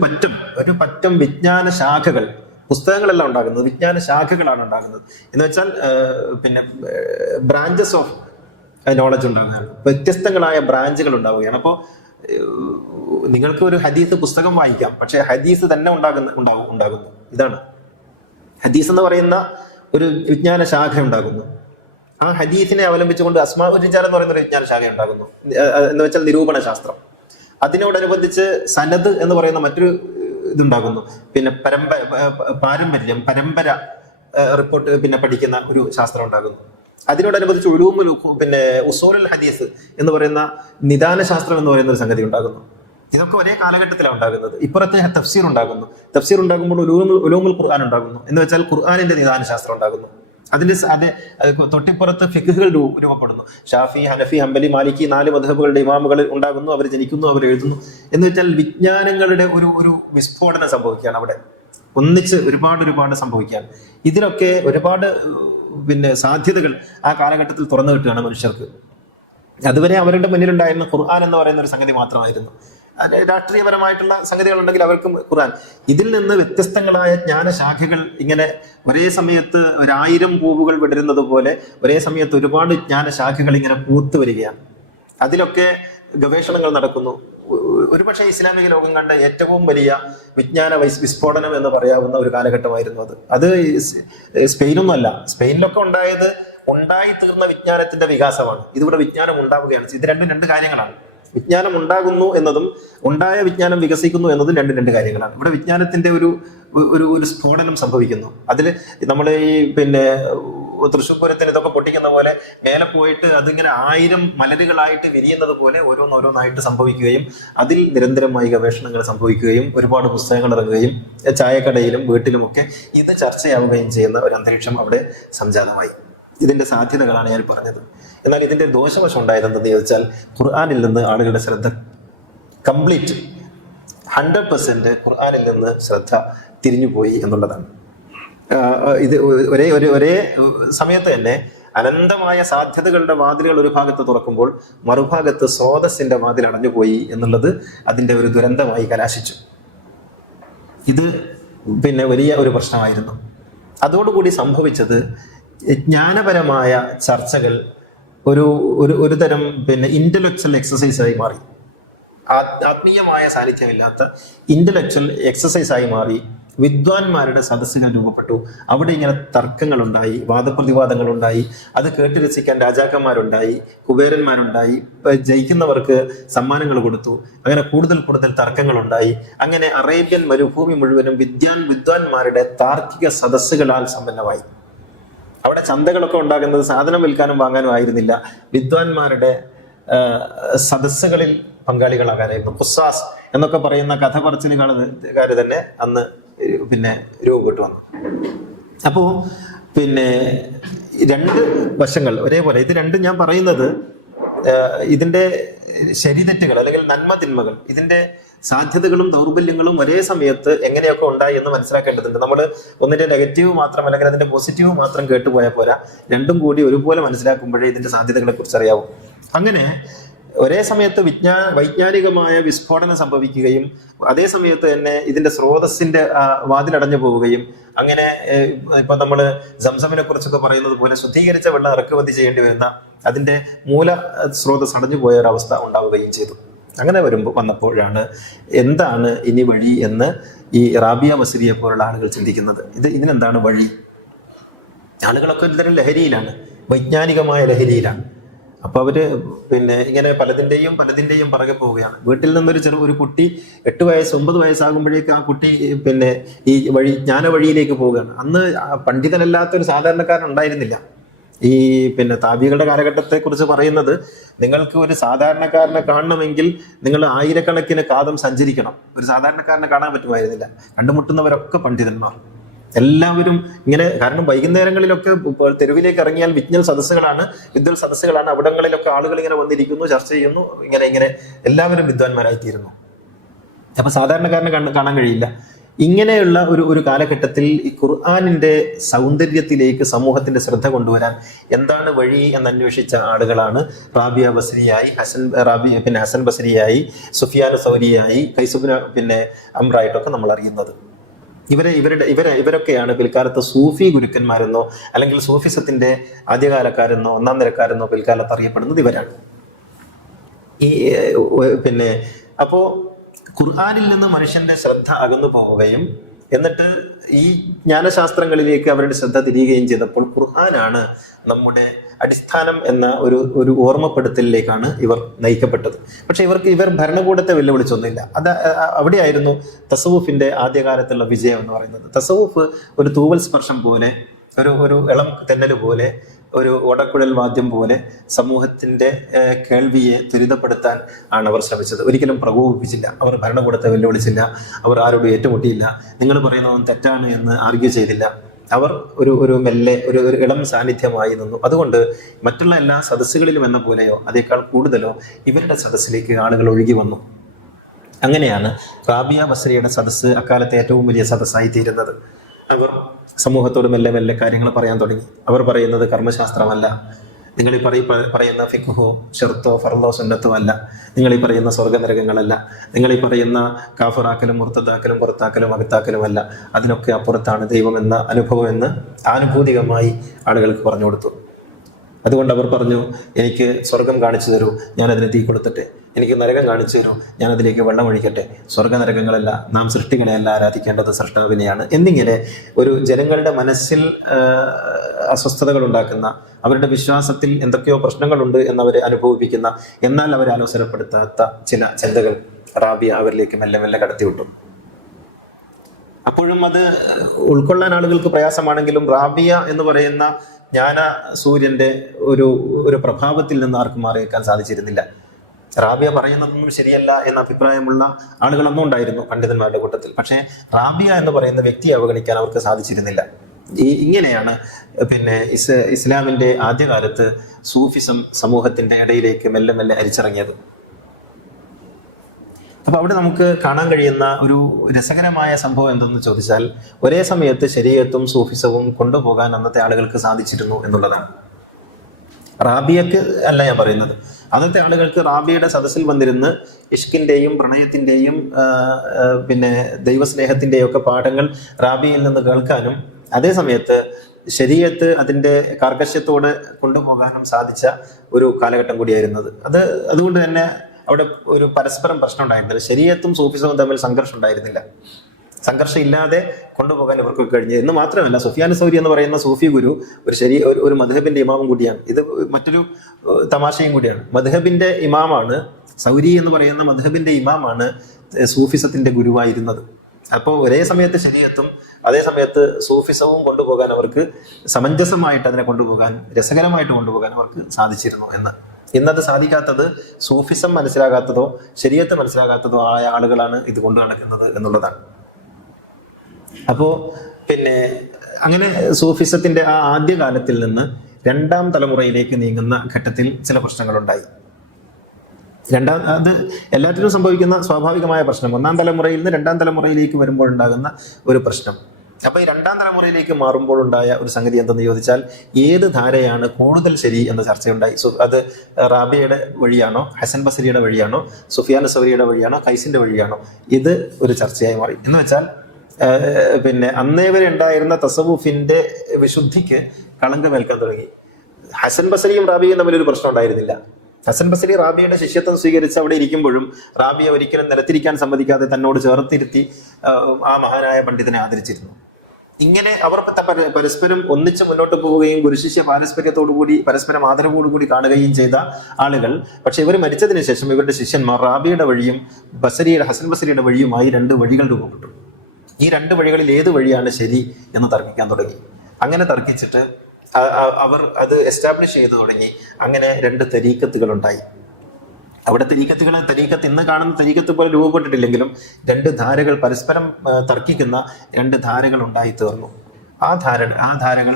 പറ്റം വിജ്ഞാന ശാഖകൾ, പുസ്തകങ്ങളെല്ലാം ഉണ്ടാകുന്നത് വിജ്ഞാന ശാഖകളാണ് ഉണ്ടാകുന്നത്. എന്ന് വെച്ചാൽ ബ്രാഞ്ചസ് ഓഫ് നോളജ് ഉണ്ടാകുകയാണ്, വ്യത്യസ്തങ്ങളായ ബ്രാഞ്ചുകൾ ഉണ്ടാവുകയാണ്. അപ്പോൾ നിങ്ങൾക്ക് ഒരു ഹദീസ് പുസ്തകം വായിക്കാം, പക്ഷെ ഹദീസ് തന്നെ ഉണ്ടാകുന്നു. ഇതാണ് ഹദീസ് എന്ന് പറയുന്ന ഒരു വിജ്ഞാന ശാഖ ഉണ്ടാകുന്നു. ആ ഹദീസിനെ അവലംബിച്ചുകൊണ്ട് അസ്മാഉർ റിജാൽ എന്ന് പറയുന്ന ഒരു വിജ്ഞാന ശാഖ ഉണ്ടാകുന്നു. എന്ന് വെച്ചാൽ നിരൂപണ ശാസ്ത്രം. അതിനോടനുബന്ധിച്ച് സനദ് എന്ന് പറയുന്ന മറ്റൊരു ഇതുണ്ടാകുന്നു. പരമ്പര റിപ്പോർട്ട് പഠിക്കുന്ന ഒരു ശാസ്ത്രം ഉണ്ടാകുന്നു. അതിനോടനുബന്ധിച്ച് ഉലൂമുൽ ഉസൂലുൽ ഹദീസ് എന്ന് പറയുന്ന നിദാന ശാസ്ത്രം എന്ന് പറയുന്ന ഒരു സംഗതി ഉണ്ടാകുന്നു. ഇതൊക്കെ ഒരേ കാലഘട്ടത്തിലാണ് ഉണ്ടാകുന്നത്. ഇപ്പുറത്തെ തഫ്സീർ ഉണ്ടാകുന്നു. തഫ്സീർ ഉണ്ടാകുമ്പോൾ ഉലൂമുൽ ഖുർആൻ ഉണ്ടാകുന്നു. എന്ന് വെച്ചാൽ ഖുർആനിന്റെ നിദാന ശാസ്ത്രം ഉണ്ടാകുന്നു. അതിന്റെ തൊട്ടിപ്പുറത്ത് ഫിഖ്ഹുകൾ രൂപപ്പെടുന്നു. ഷാഫി, ഹനഫി, ഹംബലി, മാലിക്കി 4 മദ്ഹബുകളുടെ ഇമാമുകൾ ഉണ്ടാകുന്നു. അവർ ജനിക്കുന്നു, അവർ എഴുതുന്നു. എന്ന് വെച്ചാൽ വിജ്ഞാനങ്ങളുടെ ഒരു വിസ്ഫോടനം സംഭവിക്കുകയാണ് അവിടെ. ഒന്നിച്ച് ഒരുപാട് സംഭവിക്കുകയാണ്. ഇതിനൊക്കെ ഒരുപാട് സാധ്യതകൾ ആ കാലഘട്ടത്തിൽ തുറന്നു കിട്ടുകയാണ് മനുഷ്യർക്ക്. അതുവരെ അവരുടെ മുന്നിലുണ്ടായിരുന്ന ഖുർആൻ എന്ന് പറയുന്ന ഒരു സംഗതി മാത്രമായിരുന്നു. രാഷ്ട്രീയപരമായിട്ടുള്ള സംഗതികൾ ഉണ്ടെങ്കിൽ അവർക്കും ഖുർആൻ. ഇതിൽ നിന്ന് വ്യത്യസ്തങ്ങളായ ജ്ഞാനശാഖകൾ ഇങ്ങനെ ഒരേ സമയത്ത് 1000 പൂവുകൾ വിടരുന്നത് പോലെ ഒരേ സമയത്ത് ഒരുപാട് ജ്ഞാനശാഖകൾ ഇങ്ങനെ പൂത്തു വരികയാണ്. അതിലൊക്കെ ഗവേഷണങ്ങൾ നടക്കുന്നു. ഒരുപക്ഷെ ഇസ്ലാമിക ലോകം കണ്ട ഏറ്റവും വലിയ വിജ്ഞാന വിസ്ഫോടനം എന്ന് പറയാവുന്ന ഒരു കാലഘട്ടമായിരുന്നു അത് സ്പെയിനൊന്നുമല്ല. സ്പെയിനിലൊക്കെ ഉണ്ടായി തീർന്ന വിജ്ഞാനത്തിന്റെ വികാസമാണ്. ഇതിവിടെ വിജ്ഞാനം ഉണ്ടാവുകയാണ്. ഇത് രണ്ട് കാര്യങ്ങളാണ്. വിജ്ഞാനം ഉണ്ടാകുന്നു എന്നതും ഉണ്ടായ വിജ്ഞാനം വികസിക്കുന്നു എന്നതും രണ്ട് കാര്യങ്ങളാണ്. ഇവിടെ വിജ്ഞാനത്തിന്റെ ഒരു സ്ഫോടനം സംഭവിക്കുന്നു. അതിൽ നമ്മൾ ഈ തൃശ്ശൂർ പൂരത്തിന് ഇതൊക്കെ പൊട്ടിക്കുന്ന പോലെ മേലെ പോയിട്ട് അതിങ്ങനെ 1000 മലരുകളായിട്ട് വിരിയുന്നത് പോലെ ഓരോന്നായിട്ട് സംഭവിക്കുകയും അതിൽ നിരന്തരമായി ഗവേഷണങ്ങൾ സംഭവിക്കുകയും ഒരുപാട് പുസ്തകങ്ങൾ ഇറങ്ങുകയും ചായക്കടയിലും വീട്ടിലുമൊക്കെ ഇത് ചർച്ചയാവുകയും ചെയ്യുന്ന ഒരു അന്തരീക്ഷം അവിടെ സംജാതമായി. ഇതിന്റെ സാധ്യതകളാണ് ഞാൻ പറഞ്ഞത്. എന്നാൽ ഇതിന്റെ ദോഷവശം ഉണ്ടായതെന്തെന്ന് ചോദിച്ചാൽ, ഖുർആനിൽ നിന്ന് ആളുകളുടെ ശ്രദ്ധ 100% ഖുർആനിൽ നിന്ന് ശ്രദ്ധ തിരിഞ്ഞുപോയി എന്നുള്ളതാണ്. ഇത് ഒരേ സമയത്ത് തന്നെ അനന്തമായ സാധ്യതകളുടെ വാതിലുകൾ ഒരു ഭാഗത്ത് തുറക്കുമ്പോൾ മറുഭാഗത്ത് സ്രോതസ്സിന്റെ വാതിൽ അടഞ്ഞുപോയി എന്നുള്ളത് അതിന്റെ ഒരു ദുരന്തമായി കലാശിച്ചു. ഇത് വലിയ ഒരു പ്രശ്നമായിരുന്നു. അതോടുകൂടി സംഭവിച്ചത് ജ്ഞാനപരമായ ചർച്ചകൾ ഒരു തരം ഇന്റലക്ച്വൽ എക്സസൈസായി മാറി. ആത്മീയമായ സാന്നിധ്യമില്ലാത്ത ഇന്റലക്ച്വൽ എക്സസൈസായി മാറി. വിദ്വാൻമാരുടെ സദസ്സുകൾ രൂപപ്പെട്ടു. അവിടെ ഇങ്ങനെ തർക്കങ്ങളുണ്ടായി, വാദപ്രതിവാദങ്ങളുണ്ടായി. അത് കേട്ട് രസിക്കാൻ രാജാക്കന്മാരുണ്ടായി, കുബേരന്മാരുണ്ടായി, ജയിക്കുന്നവർക്ക് സമ്മാനങ്ങൾ കൊടുത്തു. അങ്ങനെ കൂടുതൽ കൂടുതൽ തർക്കങ്ങളുണ്ടായി. അങ്ങനെ അറേബ്യൻ മരുഭൂമി മുഴുവനും വിദ്വാൻമാരുടെ താർക്കിക സദസ്സുകളാൽ സമ്പന്നമായി. അവിടെ ചന്തകളൊക്കെ ഉണ്ടാകുന്നത് സാധനം വിൽക്കാനും വാങ്ങാനും ആയിരുന്നില്ല, വിദ്വാൻമാരുടെ സദസ്സുകളിൽ പങ്കാളികളാകാനായിരുന്നു. ഖുസ്സാസ് എന്നൊക്കെ പറയുന്ന കഥ പറച്ചിലുകാർ തന്നെ അന്ന് രൂപപ്പെട്ടു വന്നു. അപ്പോ രണ്ട് വശങ്ങൾ ഒരേപോലെ. ഇത് രണ്ടും ഞാൻ പറയുന്നത് ഇതിന്റെ ശരിതെറ്റുകൾ അല്ലെങ്കിൽ നന്മ തിന്മകൾ, ഇതിന്റെ സാധ്യതകളും ദൗർബല്യങ്ങളും ഒരേ സമയത്ത് എങ്ങനെയൊക്കെ ഉണ്ടായി എന്ന് മനസ്സിലാക്കേണ്ടതുണ്ട്. നമ്മൾ ഒന്നിന്റെ നെഗറ്റീവ് മാത്രം അല്ലെങ്കിൽ അതിന്റെ പോസിറ്റീവ് മാത്രം കേട്ടുപോയാൽ പോരാ, രണ്ടും കൂടി ഒരുപോലെ മനസ്സിലാക്കുമ്പോഴേ ഇതിന്റെ സാധ്യതകളെ കുറിച്ച് അറിയാവൂ. അങ്ങനെ ഒരേ സമയത്ത് വൈജ്ഞാനികമായ വിസ്ഫോടനം സംഭവിക്കുകയും അതേ സമയത്ത് തന്നെ ഇതിന്റെ സ്രോതസ്സിന്റെ വാതിലടഞ്ഞു പോവുകയും, അങ്ങനെ ഇപ്പൊ നമ്മൾ സംസമിനെ കുറിച്ചൊക്കെ പറയുന്നത് പോലെ ശുദ്ധീകരിച്ച വെള്ളം ഇറക്കുമതി ചെയ്യേണ്ടി വരുന്ന അതിന്റെ മൂല സ്രോതസ് അടഞ്ഞു പോയ ഒരവസ്ഥ ഉണ്ടാവുകയും ചെയ്തു. അങ്ങനെ വന്നപ്പോഴാണ് എന്താണ് ഇനി വഴി എന്ന് ഈ റാബിയ ബസരിയെ പോലുള്ള ആളുകൾ ചിന്തിക്കുന്നത്. ഇതിനെന്താണ് വഴി? ആളുകളൊക്കെ ഒരുതരം ലഹരിയിലാണ്, വൈജ്ഞാനികമായ ലഹരിയിലാണ്. അപ്പൊ അവര് ഇങ്ങനെ പലതിന്റെയും പുറകെ പോവുകയാണ്. വീട്ടിൽ നിന്നൊരു ഒരു കുട്ടി 8 വയസ്സ് 9 വയസ്സാകുമ്പോഴേക്ക് ആ കുട്ടി ഈ ജ്ഞാന വഴിയിലേക്ക് പോവുകയാണ്. അന്ന് പണ്ഡിതനല്ലാത്ത ഒരു സാധാരണക്കാരൻ ഉണ്ടായിരുന്നില്ല. ഈ താബികളുടെ കാലഘട്ടത്തെ കുറിച്ച് പറയുന്നത്, നിങ്ങൾക്ക് ഒരു സാധാരണക്കാരനെ കാണണമെങ്കിൽ നിങ്ങൾ ആയിരക്കണക്കിന് കാതം സഞ്ചരിക്കണം. ഒരു സാധാരണക്കാരനെ കാണാൻ പറ്റുമായിരുന്നില്ല. കണ്ടുമുട്ടുന്നവരൊക്കെ പണ്ഡിതന്മാർ എല്ലാവരും ഇങ്ങനെ. കാരണം വൈകുന്നേരങ്ങളിലൊക്കെ തെരുവിലേക്ക് ഇറങ്ങിയാൽ വിജ്ഞൽ സദസ്സുകളാണ്. അവിടങ്ങളിലൊക്കെ ആളുകൾ ഇങ്ങനെ വന്നിരിക്കുന്നു, ചർച്ച ചെയ്യുന്നു, ഇങ്ങനെ എല്ലാവരും വിദ്വാൻമാരായിത്തീരുന്നു. അപ്പൊ സാധാരണക്കാരനെ കാണാൻ കഴിയില്ല. ഇങ്ങനെയുള്ള ഒരു കാലഘട്ടത്തിൽ ഈ ഖുർആനിന്റെ സൗന്ദര്യത്തിലേക്ക് സമൂഹത്തിന്റെ ശ്രദ്ധ കൊണ്ടുവരാൻ എന്താണ് വഴി എന്നന്വേഷിച്ച ആളുകളാണ് റാബിയ ബസരിയായി, ഹസൻ ബസരിയായി, സുഫിയാൻ സൗരിയായി, കൈസുബിന് അമ്രായിട്ടൊക്കെ നമ്മൾ അറിയുന്നത്. ഇവരൊക്കെയാണ് പിൽക്കാലത്ത് സൂഫി ഗുരുക്കന്മാരെന്നോ അല്ലെങ്കിൽ സൂഫിസത്തിന്റെ ആദ്യകാലക്കാരെന്നോ ഒന്നാം നിരക്കാരെന്നോ പിൽക്കാലത്ത് അറിയപ്പെടുന്നത് ഇവരാണ്. അപ്പോ ഖുർആനിൽ നിന്ന് മനുഷ്യന്റെ ശ്രദ്ധ അകന്നു പോവുകയും എന്നിട്ട് ഈ ജ്ഞാനശാസ്ത്രങ്ങളിലേക്ക് അവരുടെ ശ്രദ്ധ തിരിയുകയും ചെയ്തപ്പോൾ ഖുർആനാണ് നമ്മുടെ അടിസ്ഥാനം എന്ന ഒരു ഓർമ്മപ്പെടുത്തലിലേക്കാണ് ഇവർ നയിക്കപ്പെട്ടത്. പക്ഷെ ഇവർ ഭരണകൂടത്തെ വെല്ലുവിളിച്ചൊന്നുമില്ല. അവിടെയായിരുന്നു തസവുഫിന്റെ ആദ്യകാലത്തുള്ള വിജയം എന്ന് പറയുന്നത്. തസവുഫ് ഒരു തൂവൽ സ്പർശം പോലെ, ഒരു ഇളം തെന്നൽ പോലെ, ഒരു ഓടക്കുഴൽ വാദ്യം പോലെ സമൂഹത്തിന്റെ കേൾവിയെ ത്വരിതപ്പെടുത്താൻ ആണ് അവർ ശ്രമിച്ചത്. ഒരിക്കലും പ്രകോപിപ്പിച്ചില്ല. അവർ ഭരണകൂടത്തെ വെല്ലുവിളിച്ചില്ല. അവർ ആരോടും ഏറ്റുമുട്ടിയില്ല. നിങ്ങൾ പറയുന്നതും തെറ്റാണ് എന്ന് ആർഗ്യൂ ചെയ്തില്ല. അവർ ഒരു മെല്ലെ ഒരു ഇളം സാന്നിധ്യമായി നിന്നു. അതുകൊണ്ട് മറ്റുള്ള എല്ലാ സദസ്സുകളിലും എന്ന പോലെയോ അതേക്കാൾ കൂടുതലോ ഇവരുടെ സദസ്സിലേക്ക് ആളുകൾ ഒഴുകി വന്നു. അങ്ങനെയാണ് റാബിയ ബസരിയുടെ സദസ്സ് അക്കാലത്തെ ഏറ്റവും വലിയ സദസ്സായി തീരുന്നത്. അവർ സമൂഹത്തോട് മെല്ലെ കാര്യങ്ങൾ പറയാൻ തുടങ്ങി. അവർ പറയുന്നത് കർമ്മശാസ്ത്രമല്ല, നിങ്ങൾ ഈ പറയുന്ന ഫിഖ്ഹോ ഷർത്തോ ഫർളോ സുന്നത്തോ അല്ല, നിങ്ങൾ ഈ പറയുന്ന സ്വർഗനരകങ്ങളല്ല, നിങ്ങൾ ഈ പറയുന്ന കാഫറാക്കലും മുർത്തദാക്കലും പുറത്താക്കലും അകത്താക്കലും അല്ല, അതിനൊക്കെ അപ്പുറത്താണ് ദൈവം എന്ന അനുഭവം എന്ന് ആനുഭൂതികമായി ആളുകൾക്ക് പറഞ്ഞു കൊടുത്തു. അതുകൊണ്ട് അവർ പറഞ്ഞു, എനിക്ക് സ്വർഗം കാണിച്ചു തരൂ, ഞാനതിന് തീ കൊടുത്തിട്ടെ. എനിക്ക് നരകം കാണിച്ചു തരൂ, ഞാനതിലേക്ക് വെള്ളം ഒഴിക്കട്ടെ. സ്വർഗനരകങ്ങളല്ല, നാം സൃഷ്ടികളെയല്ല ആരാധിക്കേണ്ടത് സൃഷ്ടാവിനെയാണ് എന്നിങ്ങനെ ഒരു ജനങ്ങളുടെ മനസ്സിൽ അസ്വസ്ഥതകൾ ഉണ്ടാക്കുന്ന, അവരുടെ വിശ്വാസത്തിൽ എന്തൊക്കെയോ പ്രശ്നങ്ങളുണ്ട് എന്നവരെ അനുഭവിപ്പിക്കുന്ന, എന്നാൽ അവരെ ആലോചനപ്പെടുത്താത്ത ചില ചിന്തകൾ റാബിയ അവരിലേക്ക് മെല്ലെ കടത്തിവിട്ടു. അപ്പോഴും അത് ഉൾക്കൊള്ളാൻ ആളുകൾക്ക് പ്രയാസമാണെങ്കിലും റാബിയ എന്ന് പറയുന്ന ജ്ഞാന സൂര്യന്റെ ഒരു പ്രഭാവത്തിൽ നിന്ന് ആർക്കും മാറിയേക്കാൻ സാധിച്ചിരുന്നില്ല. റാബിയ പറയുന്നതൊന്നും ശരിയല്ല എന്ന അഭിപ്രായമുള്ള ആളുകളൊന്നും ഉണ്ടായിരുന്നു പണ്ഡിതന്മാരുടെ കൂട്ടത്തിൽ. പക്ഷേ റാബിയ എന്ന് പറയുന്ന വ്യക്തിയെ അവഗണിക്കാൻ അവർക്ക് സാധിച്ചിരുന്നില്ല. ഇങ്ങനെയാണ് ഇസ്ലാമിന്റെ ആദ്യകാലത്ത് സൂഫിസം സമൂഹത്തിന്റെ ഇടയിലേക്ക് മെല്ലെ അരിച്ചിറങ്ങിയത്. അപ്പൊ അവിടെ നമുക്ക് കാണാൻ കഴിയുന്ന ഒരു രസകരമായ സംഭവം എന്തെന്ന് ചോദിച്ചാൽ, ഒരേ സമയത്ത് ശരീഅത്തും സൂഫിസവും കൊണ്ടുപോകാൻ അന്നത്തെ ആളുകൾക്ക് സാധിച്ചിരുന്നു എന്നുള്ളതാണ്. റാബിയക്ക് അല്ല ഞാൻ പറയുന്നത്, അന്നത്തെ ആളുകൾക്ക് റാബിയുടെ സദസ്സിൽ വന്നിരുന്ന് ഇഷ്കിന്റെയും പ്രണയത്തിന്റെയും പിന്നെ ദൈവസ്നേഹത്തിന്റെയും ഒക്കെ പാഠങ്ങൾ റാബിയിൽ നിന്ന് കേൾക്കാനും അതേ സമയത്ത് ശരീഅത്ത് അതിന്റെ കാർക്കശ്യത്തോടെ കൊണ്ടുപോകാനും സാധിച്ച ഒരു കാലഘട്ടം കൂടിയായിരുന്നത്. അതുകൊണ്ട് തന്നെ അവിടെ ഒരു പരസ്പരം പ്രശ്നം ഉണ്ടായിരുന്നില്ല. ശരീഅത്തും സൂഫിസവും തമ്മിൽ സംഘർഷം ഉണ്ടായിരുന്നില്ല. സംഘർഷം ഇല്ലാതെ കൊണ്ടുപോകാൻ ഇവർക്ക് കഴിഞ്ഞു എന്ന് മാത്രമല്ല, സുഫിയാൻ സൗരി എന്ന് പറയുന്ന സൂഫി ഗുരു ഒരു മദ്ഹബിന്റെ ഇമാമും കൂടിയാണ്. ഇത് മറ്റൊരു തമാശയും കൂടിയാണ്. മദ്ഹബിന്റെ ഇമാമാണ് സൗരി എന്ന് പറയുന്ന മദ്ഹബിന്റെ ഇമാമാണ് സൂഫിസത്തിന്റെ ഗുരുവായിരുന്നത്. അപ്പോൾ ഒരേ സമയത്ത് ശരീഅത്തും അതേ സമയത്ത് സൂഫിസവും കൊണ്ടുപോകാൻ അവർക്ക് സമഞ്ജസമായിട്ട് അതിനെ കൊണ്ടുപോകാൻ, രസകരമായിട്ട് കൊണ്ടുപോകാൻ അവർക്ക് സാധിച്ചിരുന്നു എന്ന്. ഇന്നത് സാധിക്കാത്തത് സൂഫിസം മനസ്സിലാകാത്തതോ ശരീഅത്ത് മനസ്സിലാകാത്തതോ ആയ ആളുകളാണ് ഇത് കൊണ്ടു നടക്കുന്നത് എന്നുള്ളതാണ്. അപ്പോ പിന്നെ അങ്ങനെ സൂഫിസത്തിന്റെ ആ ആദ്യകാലത്തിൽ നിന്ന് രണ്ടാം തലമുറയിലേക്ക് നീങ്ങുന്ന ഘട്ടത്തിൽ ചില പ്രശ്നങ്ങളുണ്ടായി. അത് എല്ലാറ്റിനും സംഭവിക്കുന്ന സ്വാഭാവികമായ പ്രശ്നം. ഒന്നാം തലമുറയിൽ നിന്ന് രണ്ടാം തലമുറയിലേക്ക് വരുമ്പോഴുണ്ടാകുന്ന ഒരു പ്രശ്നം. അപ്പൊ ഈ രണ്ടാം തലമുറയിലേക്ക് മാറുമ്പോഴുണ്ടായ ഒരു സംഗതി എന്തെന്ന് ചോദിച്ചാൽ, ഏത് ധാരയാണ് കൂടുതൽ ശരി എന്ന ചർച്ചയുണ്ടായി. അത് റാബിയയുടെ വഴിയാണോ, ഹസൻ ബസരിയുടെ വഴിയാണോ, സുഫിയാൻ സൗരിയുടെ വഴിയാണോ, കൈസിന്റെ വഴിയാണോ? ഇത് ഒരു ചർച്ചയായി മാറി. എന്ന് വെച്ചാൽ പിന്നെ അന്നേ വരെ ഉണ്ടായിരുന്ന തസവുഫിന്റെ വിശുദ്ധിക്ക് കളങ്കമേൽക്കാൻ തുടങ്ങി. ഹസൻ ബസരിയും റാബിയും തമ്മിലൊരു പ്രശ്നം ഉണ്ടായിരുന്നില്ല. ഹസൻ ബസരി റാബിയുടെ ശിഷ്യത്വം സ്വീകരിച്ച് അവിടെ ഇരിക്കുമ്പോഴും റാബിയെ ഒരിക്കലും നിലത്തിരിക്കാൻ സമ്മതിക്കാതെ തന്നോട് ചേർത്തിരുത്തി ആ മഹാനായ പണ്ഡിതനെ ആദരിച്ചിരുന്നു. ഇങ്ങനെ അവർ പരസ്പരം ഒന്നിച്ച് മുന്നോട്ട് പോവുകയും ഗുരുശിഷ്യ പാരസ്പര്യത്തോടുകൂടി പരസ്പരം ആദരവോടുകൂടി കാണുകയും ചെയ്ത ആളുകൾ. പക്ഷെ ഇവർ മരിച്ചതിന് ശേഷം ഇവരുടെ ശിഷ്യന്മാർ റാബിയുടെ വഴിയും ഹസൻ ബസരിയുടെ വഴിയുമായി രണ്ട് വഴികൾ രൂപപ്പെട്ടു. ഈ രണ്ട് വഴികളിൽ ഏത് വഴിയാണ് ശരി എന്ന് തർക്കിക്കാൻ തുടങ്ങി. അങ്ങനെ തർക്കിച്ചിട്ട് അവർ അത് എസ്റ്റാബ്ലിഷ് ചെയ്തു തുടങ്ങി. അങ്ങനെ രണ്ട് തരീക്കത്തുകൾ ഉണ്ടായി. അവിടെ തരീക്കത്ത് ഇന്ന് കാണുന്ന തരീക്കത്ത് പോലെ രൂപപ്പെട്ടിട്ടില്ലെങ്കിലും രണ്ട് ധാരകൾ, പരസ്പരം തർക്കിക്കുന്ന രണ്ട് ധാരകൾ ഉണ്ടായി തീർന്നു. ആ ധാരകൾ